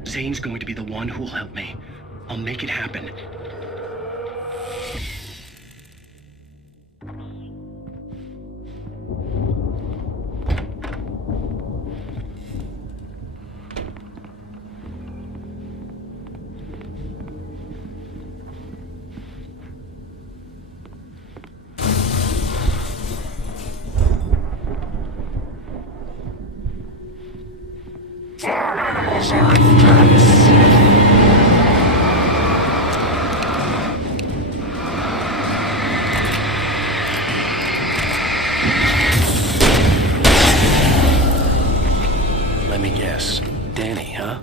Zane's going to be the one who will help me. I'll make it happen. Let me guess. Danny, huh?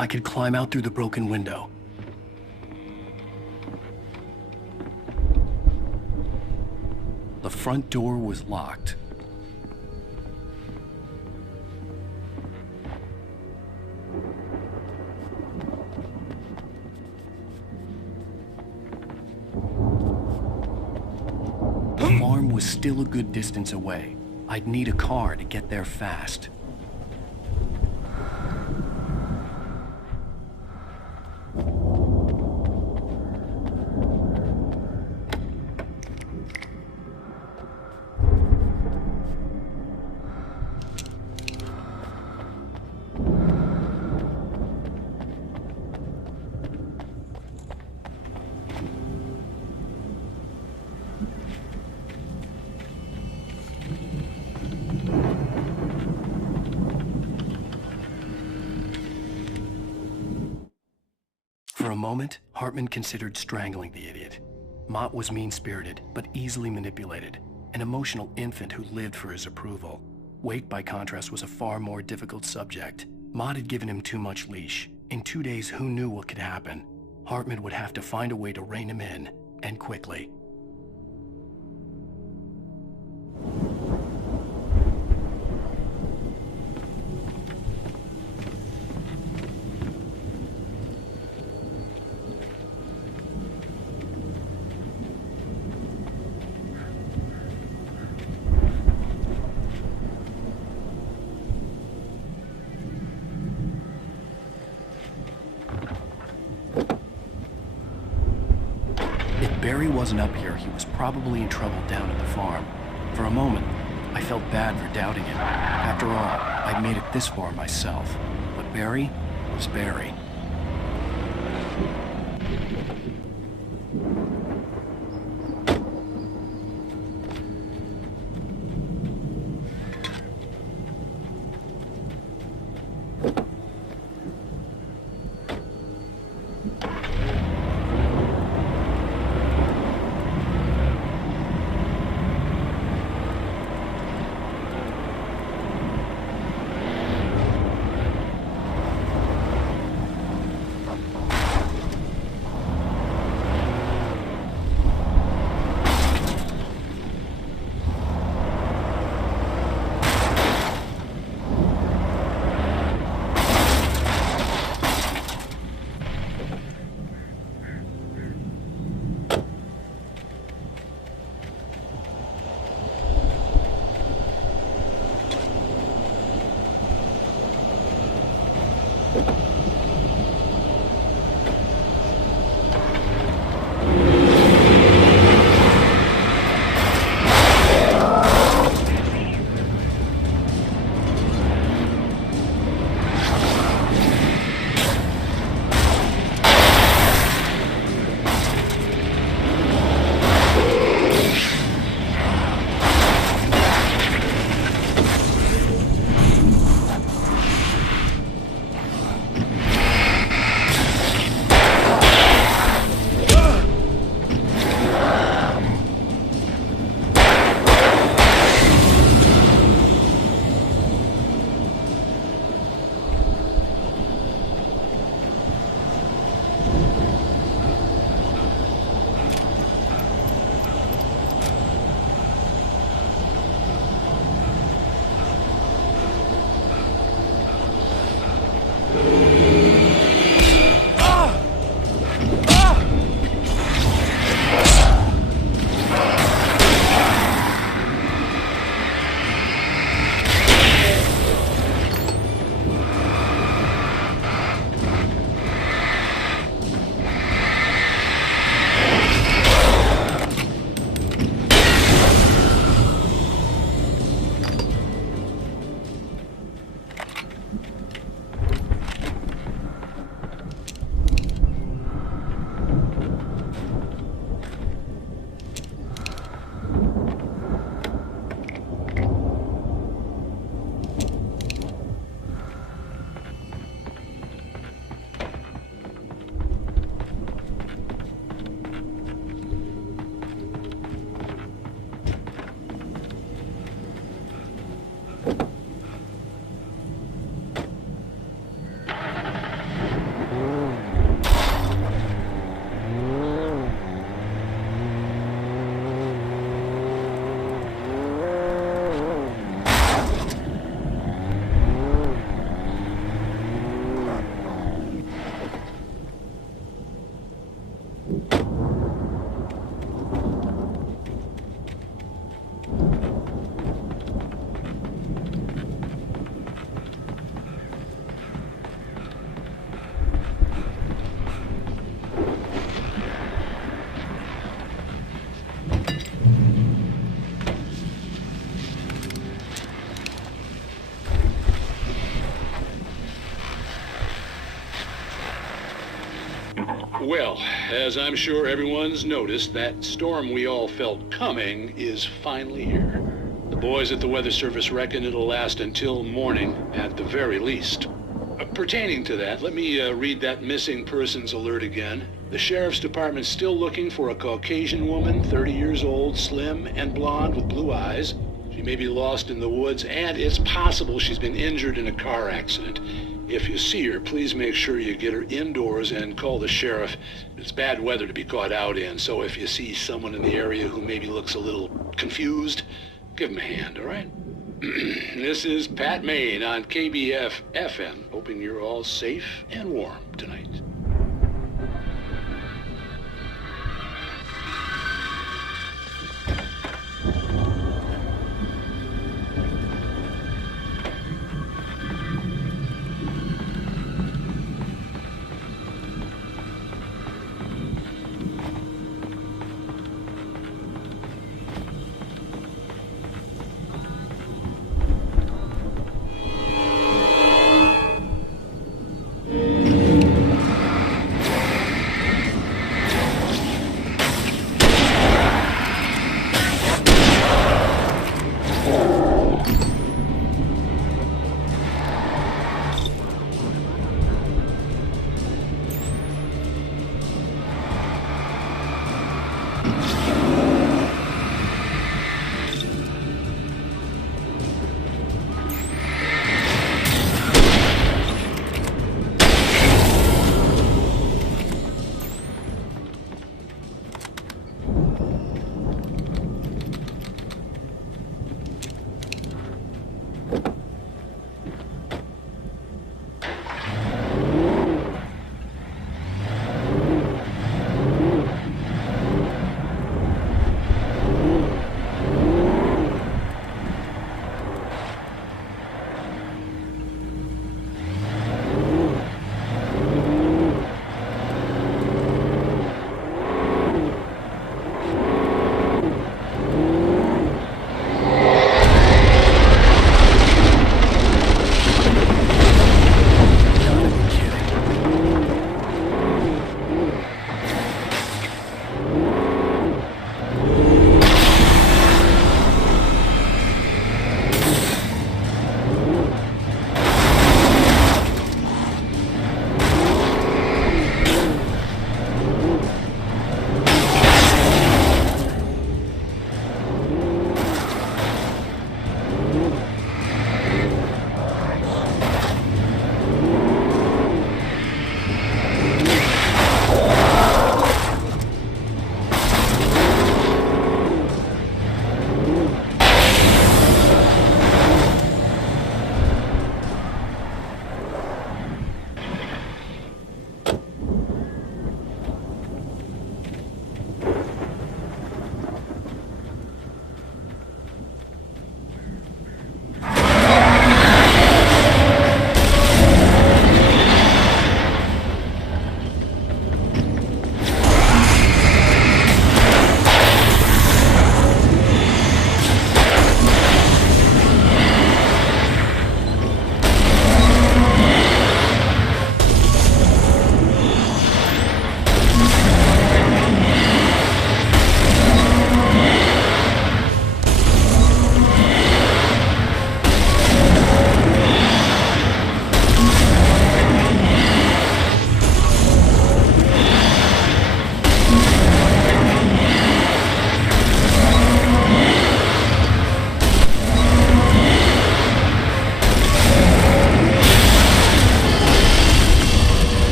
I could climb out through the broken window. The front door was locked. The farm was still a good distance away. I'd need a car to get there fast. For a moment, Hartman considered strangling the idiot. Mott was mean-spirited, but easily manipulated, an emotional infant who lived for his approval. Wake, by contrast, was a far more difficult subject. Mott had given him too much leash. In 2 days, who knew what could happen? Hartman would have to find a way to rein him in, and quickly. Barry wasn't up here, he was probably in trouble down at the farm. For a moment, I felt bad for doubting him. After all, I'd made it this far myself. But Barry was Barry. Well, as I'm sure everyone's noticed, that storm we all felt coming is finally here. The boys at the Weather Service reckon it'll last until morning at the very least. Pertaining to that, let me read that missing persons alert again. The Sheriff's Department's still looking for a Caucasian woman, 30 years old, slim and blonde with blue eyes. She may be lost in the woods, and it's possible she's been injured in a car accident. If you see her, please make sure you get her indoors and call the sheriff. It's bad weather to be caught out in, so if you see someone in the area who maybe looks a little confused, give him a hand, all right? This is Pat Maine on KBF-FM, hoping you're all safe and warm tonight.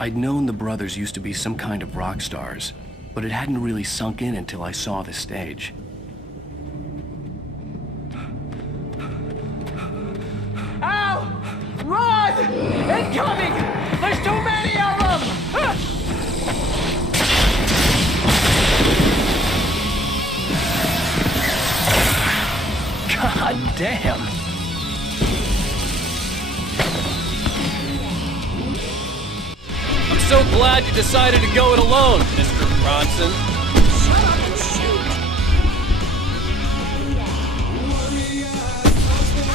I'd known the brothers used to be some kind of rock stars, but it hadn't really sunk in until I saw the stage. Al! Run! Incoming! There's too many of them! God damn! I'm so glad you decided to go it alone, Mr. Bronson. Shut up and shoot!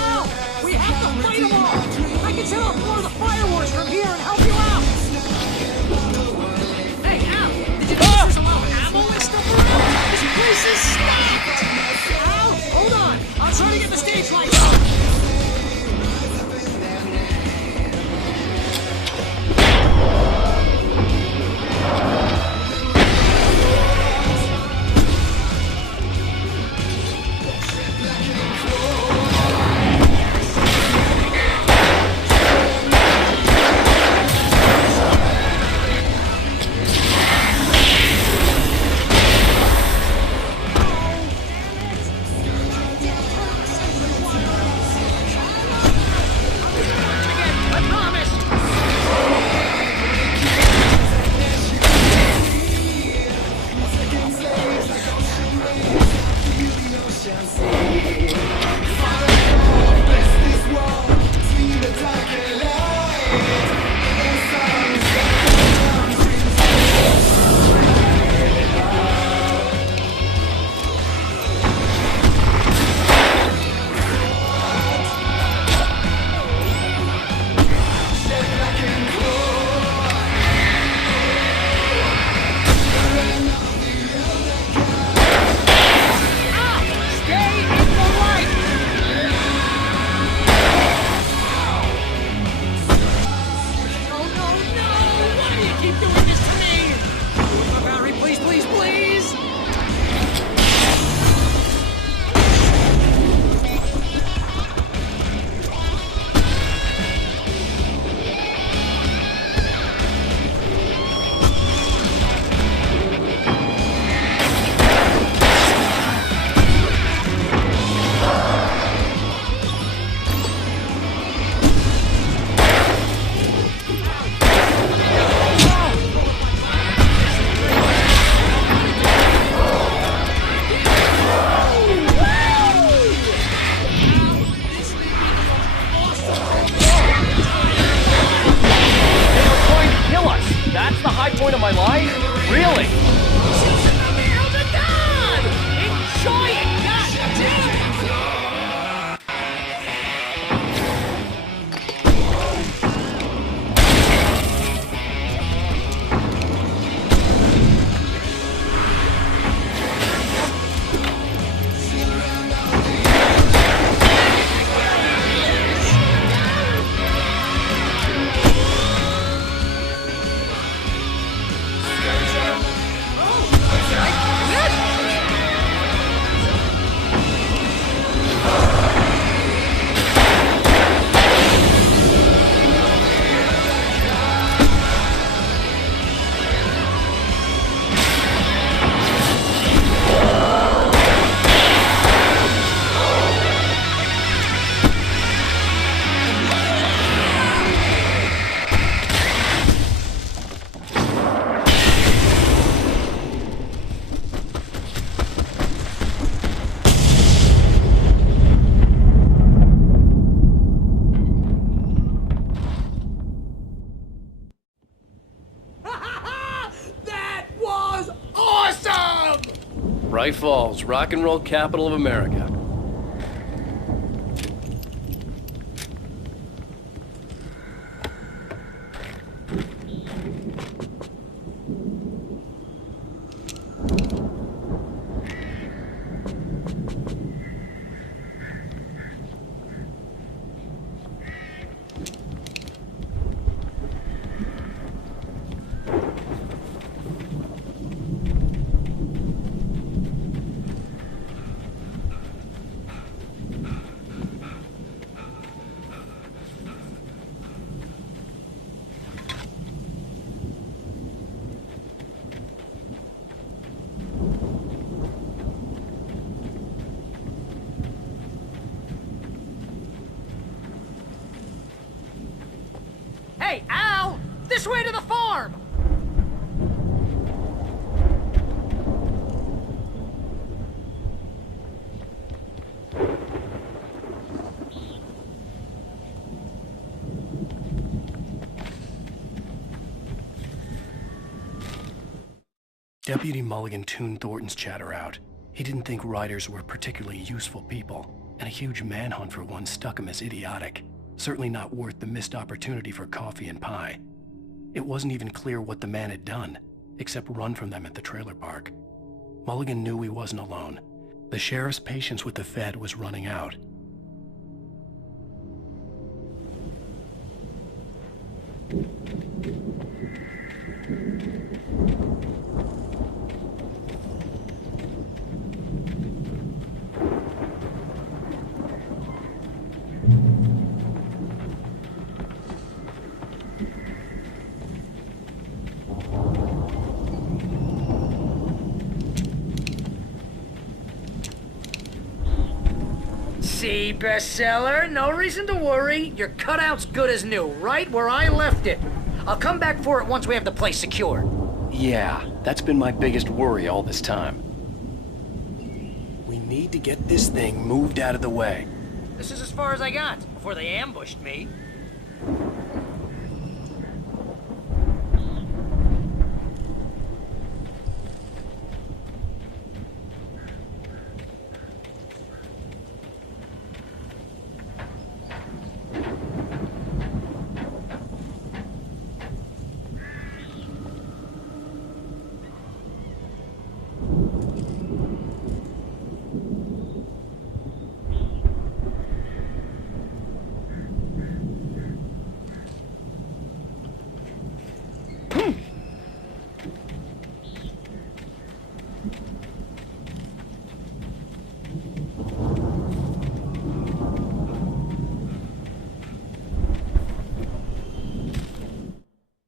Al! We have to fight them all! I can set off more of the fireworks from here and help you out! Hey, Al! Did you notice there's a lot of ammo and stuff around? This place is stacked! Al, hold on! I'm trying to get the stage lights on! Point of my life? Really? Enjoy it! God damn it! Bright Falls, rock and roll capital of America. Hey, Al! This way to the farm! Deputy Mulligan tuned Thornton's chatter out. He didn't think riders were particularly useful people, and a huge manhunt for one struck him as idiotic. Certainly not worth the missed opportunity for coffee and pie. It wasn't even clear what the man had done, except run from them at the trailer park. Mulligan knew he wasn't alone. The sheriff's patience with the Fed was running out. See, bestseller, no reason to worry. Your cutout's good as new, right where I left it. I'll come back for it once we have the place secured. Yeah, that's been my biggest worry all this time. We need to get this thing moved out of the way. This is as far as I got before they ambushed me.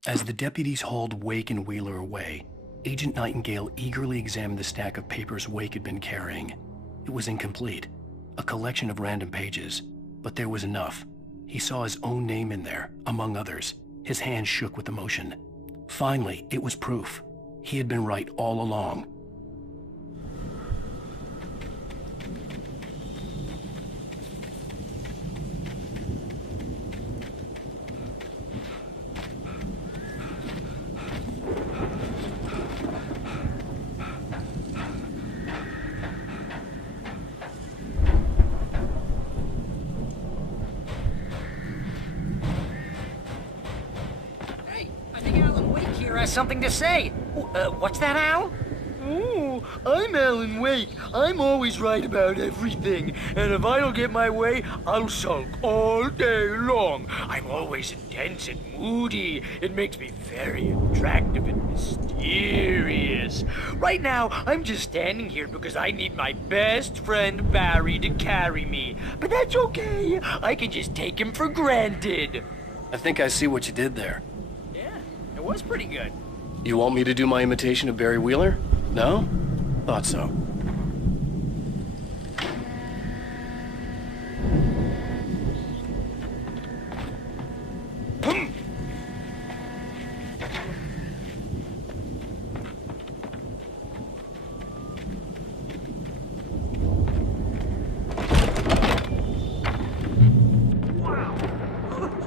As the deputies hauled Wake and Wheeler away, Agent Nightingale eagerly examined the stack of papers Wake had been carrying. It was incomplete, a collection of random pages, but there was enough. He saw his own name in there, among others. His hand shook with emotion. Finally, it was proof. He had been right all along. Something to say. What's that, Al? Oh, I'm Alan Wake. I'm always right about everything. And if I don't get my way, I'll sulk all day long. I'm always intense and moody. It makes me very attractive and mysterious. Right now, I'm just standing here because I need my best friend Barry to carry me. But that's okay. I can just take him for granted. I think I see what you did there. Yeah, it was pretty good. You want me to do my imitation of Barry Wheeler? No? Thought so. Wow!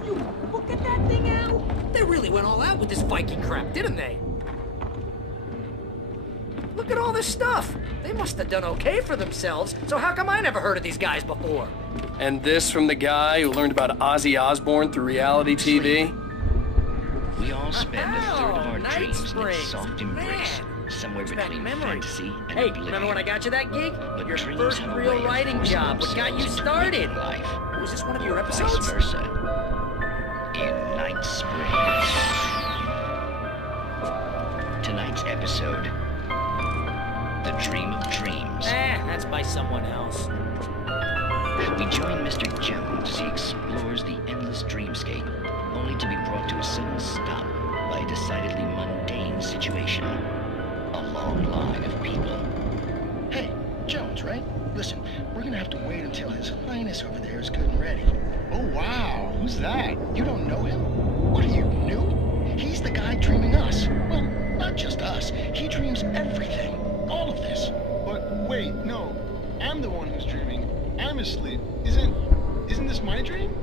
You look at that thing, Al! They really went all out with this Viking crap, didn't they? Look Look at all this stuff. They must have done okay for themselves, so how come I never heard of these guys before? And this from the guy who learned about Ozzy Osbourne through reality TV? We all spend a third of our Night dreams in Springs. a soft embrace, Man, somewhere brings back between memories. fantasy and Hey, oblivion. remember when I got you that gig? But Your dreams first have a way real of writing forcing job. What got you themselves into started? real life, Was this one of your or episodes? vice versa. In Night Springs. Tonight's episode, The Dream of Dreams. That's by someone else. We join Mr. Jones as he explores the endless dreamscape, only to be brought to a sudden stop by a decidedly mundane situation. A long line of people. Hey, Jones, right? Listen, we're gonna have to wait until His Highness over there is good and ready. Oh, wow. Who's that? You don't know him? What are you, new? He's the guy dreaming us. Well, not just us. He dreams everything. All of this. But wait, no. I'm the one who's dreaming. I'm asleep. Isn't this my dream?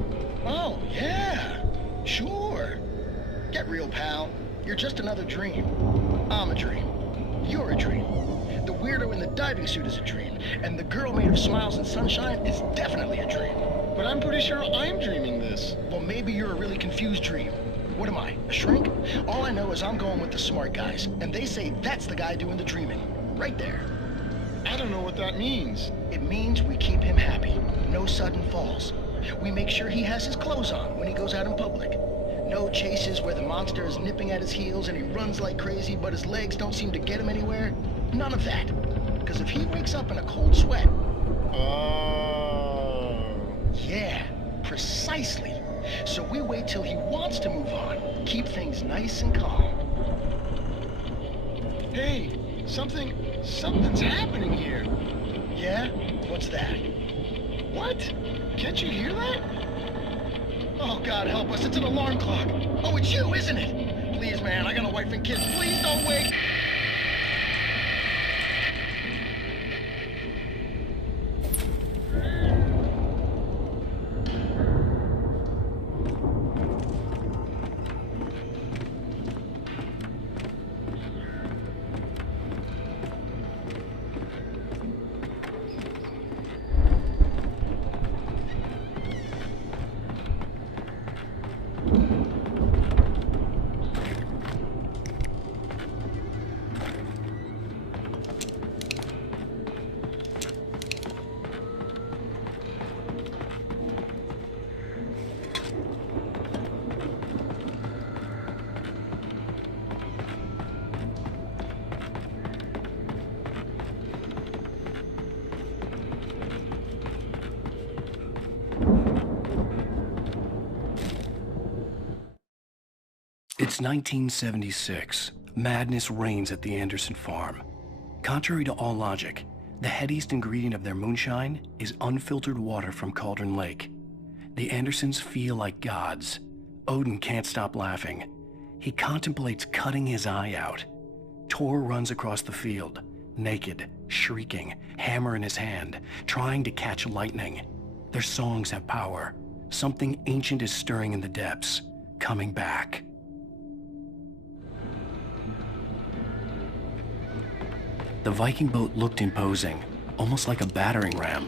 Oh, yeah. Sure. Get real, pal. You're just another dream. I'm a dream. You're a dream. The weirdo in the diving suit is a dream. And the girl made of smiles and sunshine is definitely a dream. But I'm pretty sure I'm dreaming this. Well, maybe you're a really confused dream. What am I, a shrink? All I know is I'm going with the smart guys. And they say that's the guy doing the dreaming. Right there. I don't know what that means. It means we keep him happy. No sudden falls. We make sure he has his clothes on when he goes out in public. No chases where the monster is nipping at his heels and he runs like crazy, but his legs don't seem to get him anywhere. None of that. Because if he wakes up in a cold sweat... Oh. Yeah, precisely. So we wait till he wants to move on. Keep things nice and calm. Hey, something's happening here. Yeah? What's that? What? Can't you hear that? Oh, God help us, it's an alarm clock. Oh, it's you, isn't it? Please, man, I got a wife and kids. Please don't wake... It's 1976. Madness reigns at the Anderson farm. Contrary to all logic, the headiest ingredient of their moonshine is unfiltered water from Cauldron Lake. The Andersons feel like gods. Odin can't stop laughing. He contemplates cutting his eye out. Tor runs across the field, naked, shrieking, hammer in his hand, trying to catch lightning. Their songs have power. Something ancient is stirring in the depths, coming back. The Viking boat looked imposing, almost like a battering ram.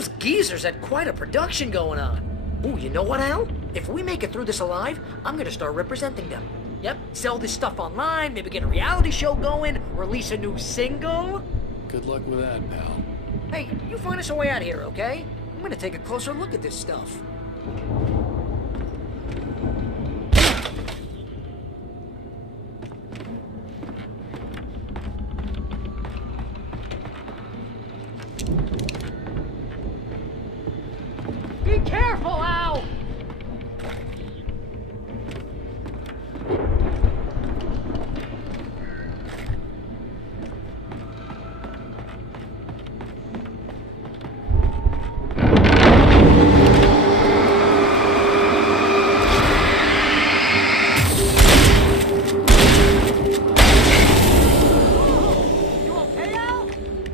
Those geezers had quite a production going on. Ooh, you know what, Al? If we make it through this alive, I'm gonna start representing them. Yep, sell this stuff online, maybe get a reality show going, release a new single. Good luck with that, pal. Hey, you find us a way out here, okay? I'm gonna take a closer look at this stuff. Be careful, Al!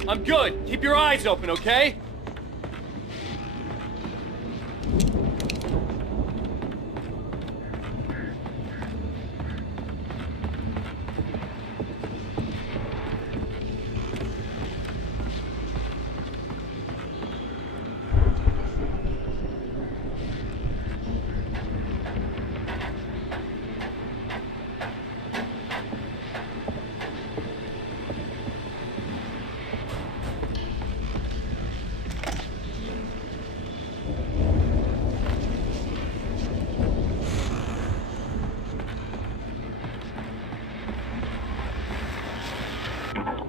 I'm good. Keep your eyes open, okay?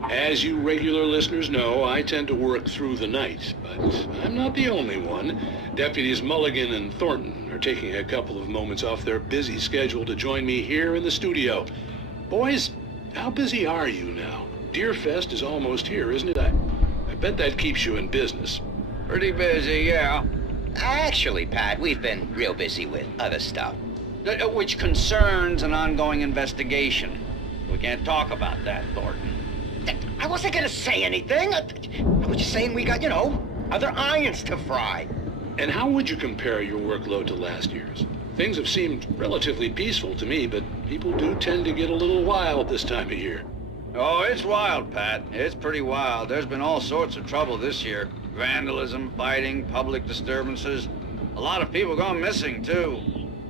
As you regular listeners know, I tend to work through the night, but I'm not the only one. Deputies Mulligan and Thornton are taking a couple of moments off their busy schedule to join me here in the studio. Boys, how busy are you now? Deerfest is almost here, isn't it? I bet that keeps you in business. Pretty busy, yeah. Actually, Pat, we've been real busy with other stuff, which concerns an ongoing investigation. We can't talk about that, Thornton. I wasn't gonna say anything. I was just saying we got, you know, other irons to fry. And how would you compare your workload to last year's? Things have seemed relatively peaceful to me, but people do tend to get a little wild this time of year. Oh, it's wild, Pat. It's pretty wild. There's been all sorts of trouble this year. Vandalism, fighting, public disturbances. A lot of people gone missing, too.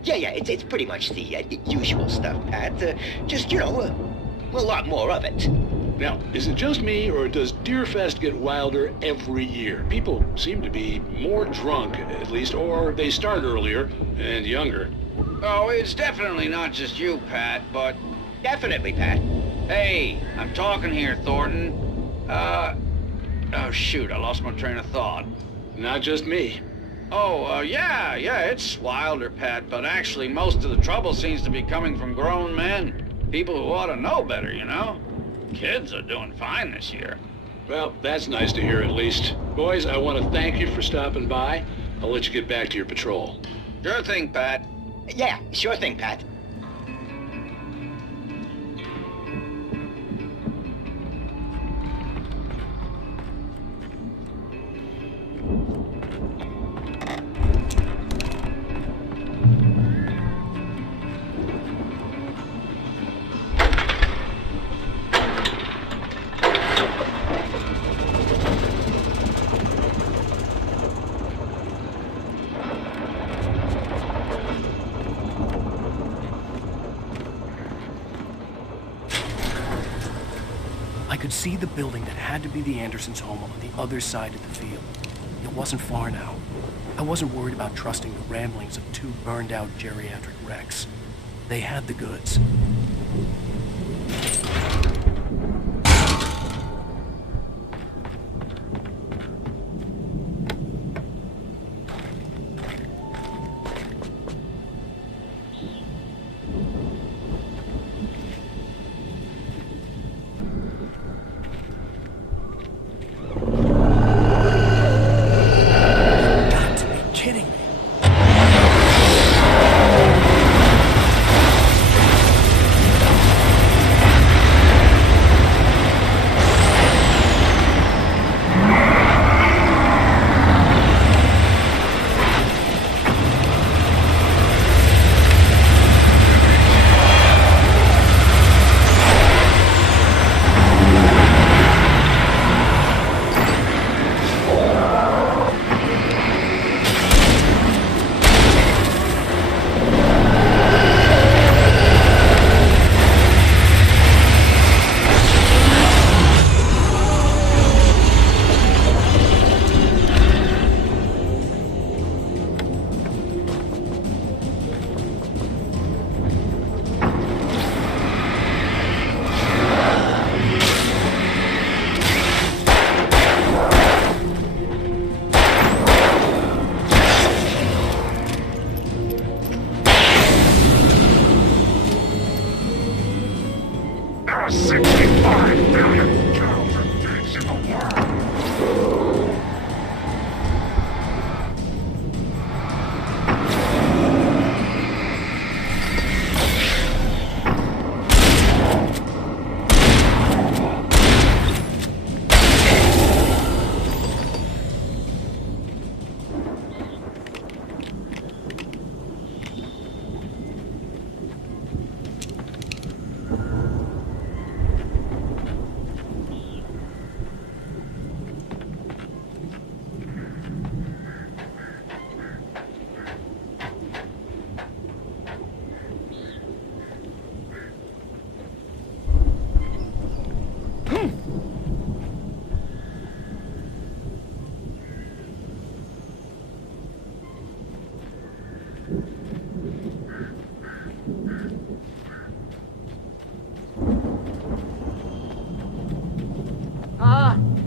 Yeah, it's pretty much the usual stuff, Pat. Just, you know, a lot more of it. Now, is it just me, or does Deerfest get wilder every year? People seem to be more drunk, at least, or they start earlier and younger. Oh, it's definitely not just you, Pat, but... Definitely, Pat. Hey, I'm talking here, Thornton. Oh, shoot, I lost my train of thought. Not just me. Oh, yeah, it's wilder, Pat, but actually most of the trouble seems to be coming from grown men. People who ought to know better, you know? Kids are doing fine this year. Well, that's nice to hear at least. Boys, I want to thank you for stopping by. I'll let you get back to your patrol. Sure thing, Pat. Yeah, sure thing, Pat. I could see the building that had to be the Andersons' home on the other side of the field. It wasn't far now. I wasn't worried about trusting the ramblings of two burned-out geriatric wrecks. They had the goods. are 65 billion kills and things in the world.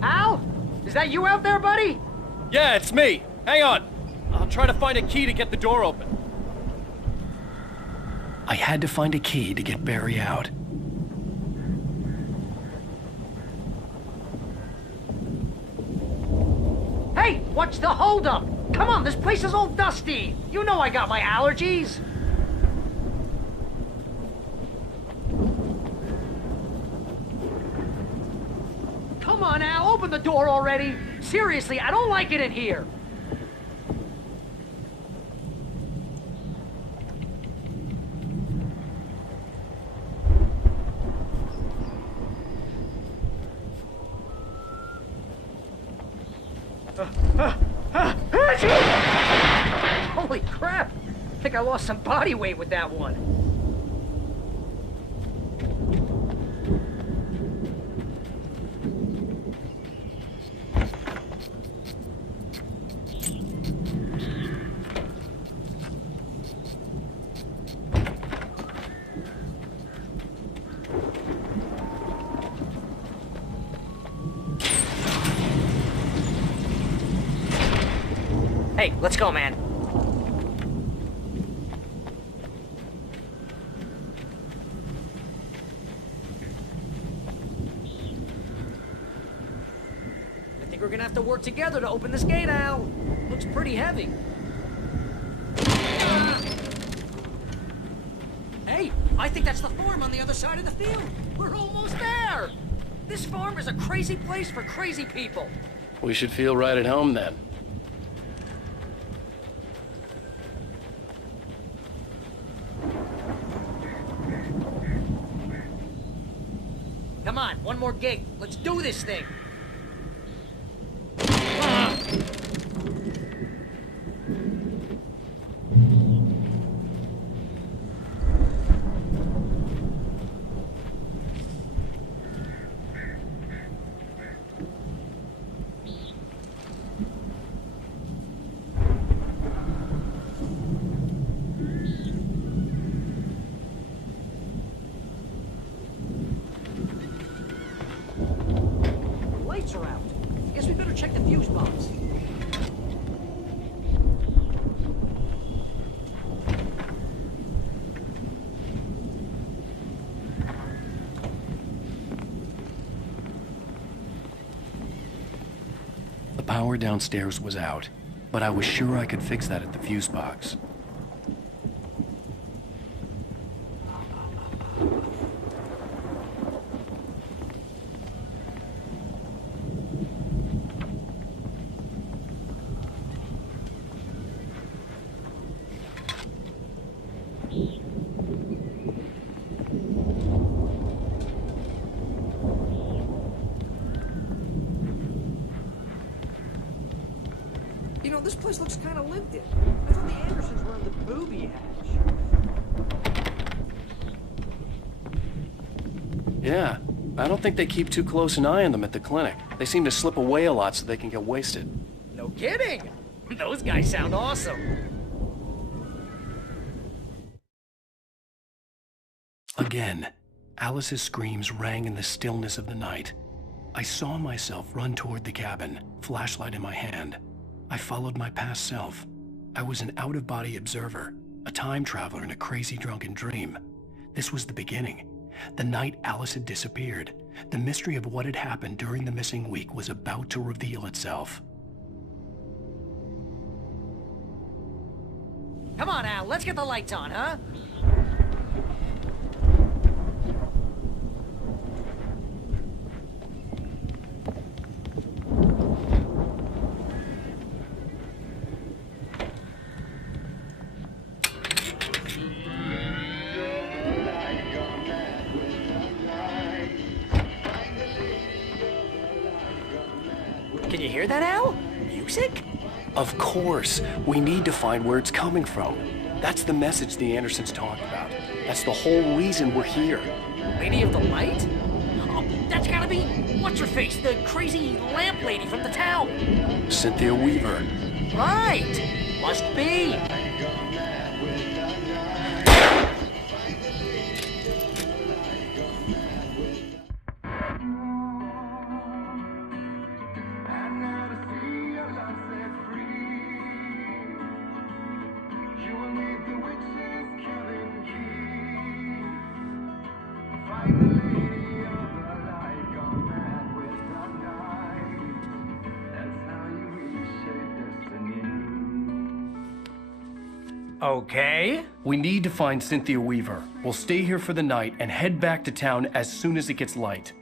Al? Is that you out there, buddy? Yeah, it's me. Hang on. I'll try to find a key to get the door open. I had to find a key to get Barry out. Hey, what's the holdup? Come on, this place is all dusty. You know I got my allergies. Come on, Al, open the door already. Seriously, I don't like it in here. Holy crap! I think I lost some body weight with that one. Hey, let's go, man. I think we're gonna have to work together to open this gate, Al. Looks pretty heavy. Hey, I think that's the farm on the other side of the field. We're almost there. This farm is a crazy place for crazy people. We should feel right at home then. Come on, one more gate. Let's do this thing. Lights are out. Guess we better check the fuse box. The power downstairs was out, but I was sure I could fix that at the fuse box. You know, this place looks kind of lived in. I thought the Andersons were in the booby hatch. Yeah, I don't think they keep too close an eye on them at the clinic. They seem to slip away a lot so they can get wasted. No kidding! Those guys sound awesome. Again, Alice's screams rang in the stillness of the night. I saw myself run toward the cabin, flashlight in my hand. I followed my past self. I was an out-of-body observer, a time traveler in a crazy drunken dream. This was the beginning. The night Alice had disappeared. The mystery of what had happened during the missing week was about to reveal itself. Come on, Al, let's get the lights on, huh? Can you hear that, Al? Music? Of course. We need to find where it's coming from. That's the message the Andersons talked about. That's the whole reason we're here. Lady of the Light? Oh, that's gotta be... What's-her-face? The crazy lamp lady from the town. Cynthia Weaver. Right. Must be. Okay. We need to find Cynthia Weaver. We'll stay here for the night and head back to town as soon as it gets light.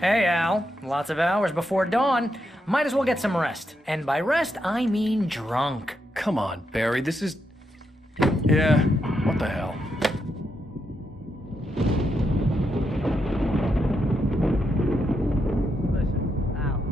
Hey, Al. Lots of hours before dawn. Might as well get some rest. And by rest, I mean drunk. Come on, Barry, this is... Yeah, what the hell? Listen, Al.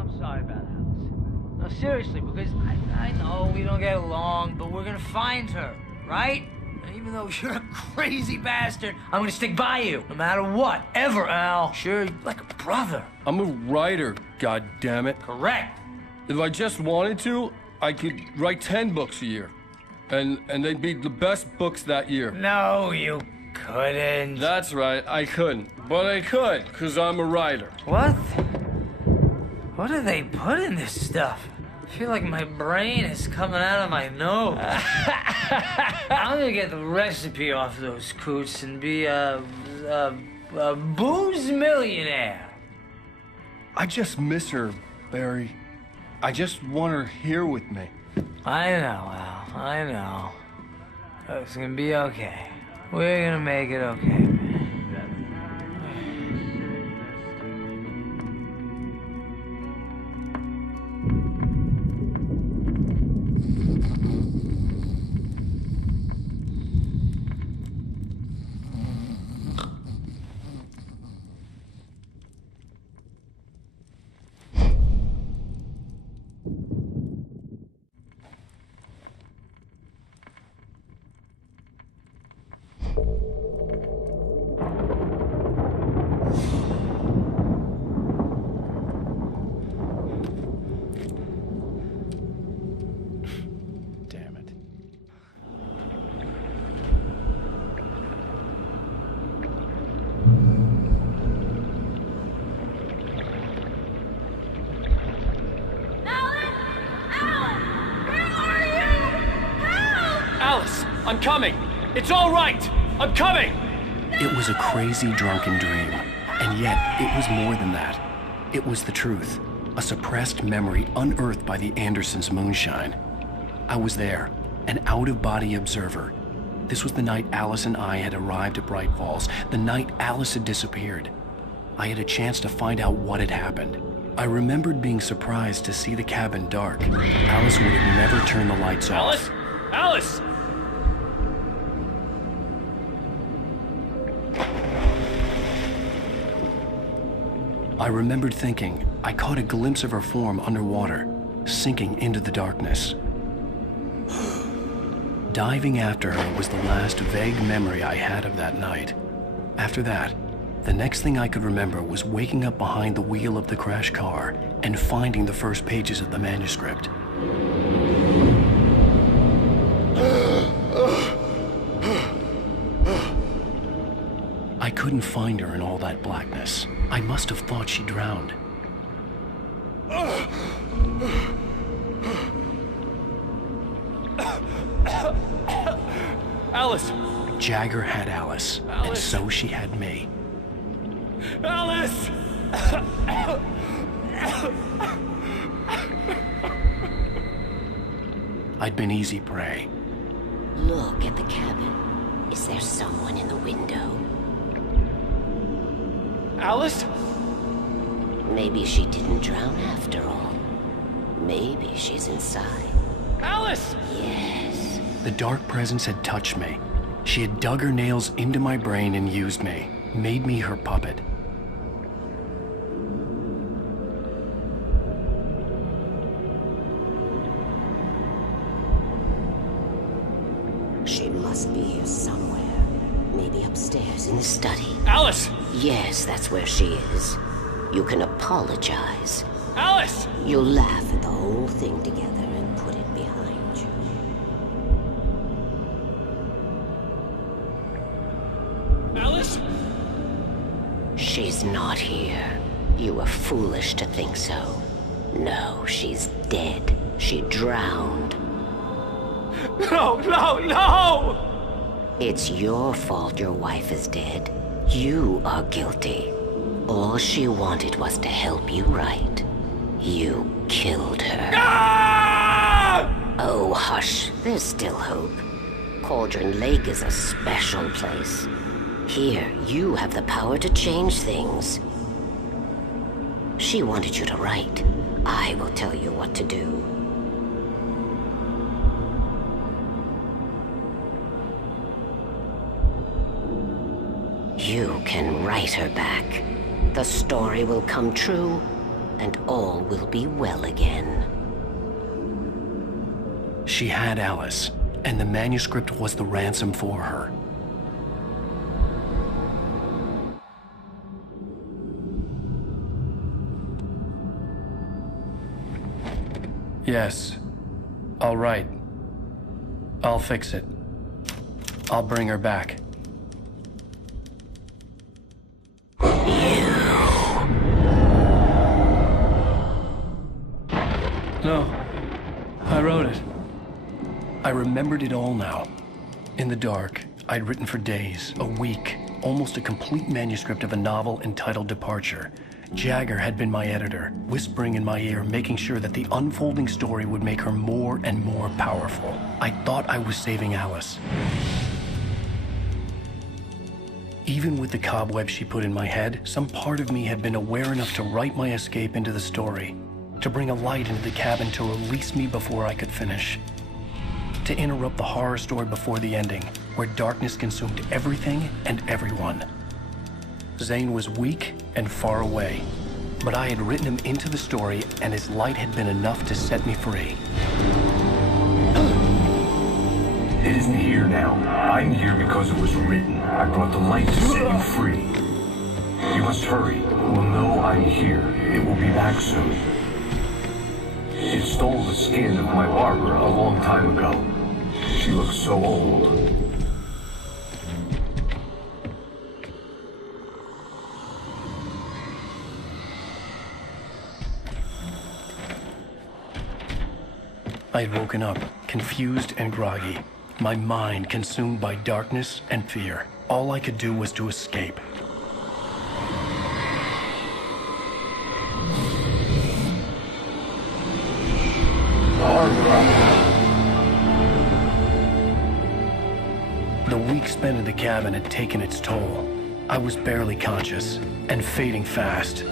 I'm sorry about Alice. No, seriously, because I know we don't get along, but we're gonna find her, right? And even though you're a crazy bastard, I'm gonna stick by you, no matter what, ever, Al. Sure, you're like a brother. I'm a writer, goddammit. Correct. If I just wanted to, I could write 10 books a year. And they'd be the best books that year. No, you couldn't. That's right, I couldn't. But I could, because I'm a writer. What? What do they put in this stuff? I feel like my brain is coming out of my nose. I'm gonna get the recipe off those coots and be a booze millionaire. I just miss her, Barry. I just want her here with me. I know, Al. I know. It's gonna be okay. We're gonna make it okay, man. I'm coming! It's all right! I'm coming! It was a crazy, drunken dream. And yet, it was more than that. It was the truth. A suppressed memory unearthed by the Andersons' moonshine. I was there, an out-of-body observer. This was the night Alice and I had arrived at Bright Falls, the night Alice had disappeared. I had a chance to find out what had happened. I remembered being surprised to see the cabin dark. Alice would have never turned the lights off. Alice! Alice! I remembered thinking I caught a glimpse of her form underwater, sinking into the darkness. Diving after her was the last vague memory I had of that night. After that, the next thing I could remember was waking up behind the wheel of the crashed car and finding the first pages of the manuscript. I couldn't find her in all that blackness. I must have thought she drowned. Alice! Jagger had Alice, and so she had me. Alice! I'd been easy prey. Look at the cabin. Is there someone in the window? Alice? Maybe she didn't drown after all. Maybe she's inside. Alice! Yes. The dark presence had touched me. She had dug her nails into my brain and used me, made me her puppet. She must be here somewhere. Maybe upstairs in the study. Alice! Yes, that's where she is. You can apologize. Alice! You'll laugh at the whole thing together and put it behind you. Alice? She's not here. You were foolish to think so. No, she's dead. She drowned. No, no, no! It's your fault your wife is dead. You are guilty. All she wanted was to help you right. You killed her. Ah! Oh, hush. There's still hope. Cauldron Lake is a special place. Here, you have the power to change things. She wanted you to write. I will tell you what to do. You can write her back. The story will come true, and all will be well again. She had Alice, and the manuscript was the ransom for her. Yes. All right. I'll fix it. I'll bring her back. No. I wrote it. I remembered it all now. In the dark, I'd written for days, a week, almost a complete manuscript of a novel entitled Departure. Jagger had been my editor, whispering in my ear, making sure that the unfolding story would make her more and more powerful. I thought I was saving Alice. Even with the cobweb she put in my head, some part of me had been aware enough to write my escape into the story, to bring a light into the cabin to release me before I could finish, to interrupt the horror story before the ending, where darkness consumed everything and everyone. Zane was weak and far away, but I had written him into the story, and his light had been enough to set me free. It isn't here now. I'm here because it was written. I brought the light to set you free. You must hurry. We'll know I'm here. It will be back soon. It stole the skin of my Barbara a long time ago. She looks so old. I had woken up, confused and groggy, my mind consumed by darkness and fear. All I could do was to escape. The week spent in the cabin had taken its toll. I was barely conscious, and fading fast.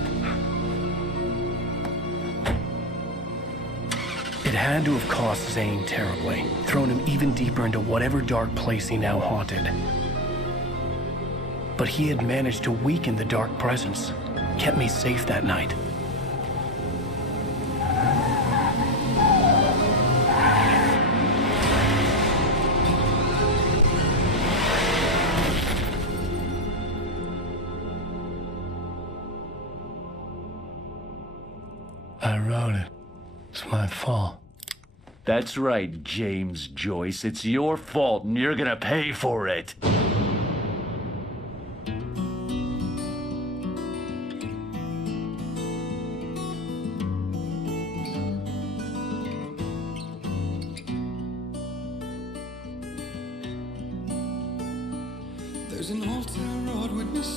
It had to have cost Zane terribly, thrown him even deeper into whatever dark place he now haunted. But he had managed to weaken the dark presence, kept me safe that night. I wrote it. It's my fault. That's right, James Joyce. It's your fault, and you're gonna pay for it. There's an altar wrought with mystery.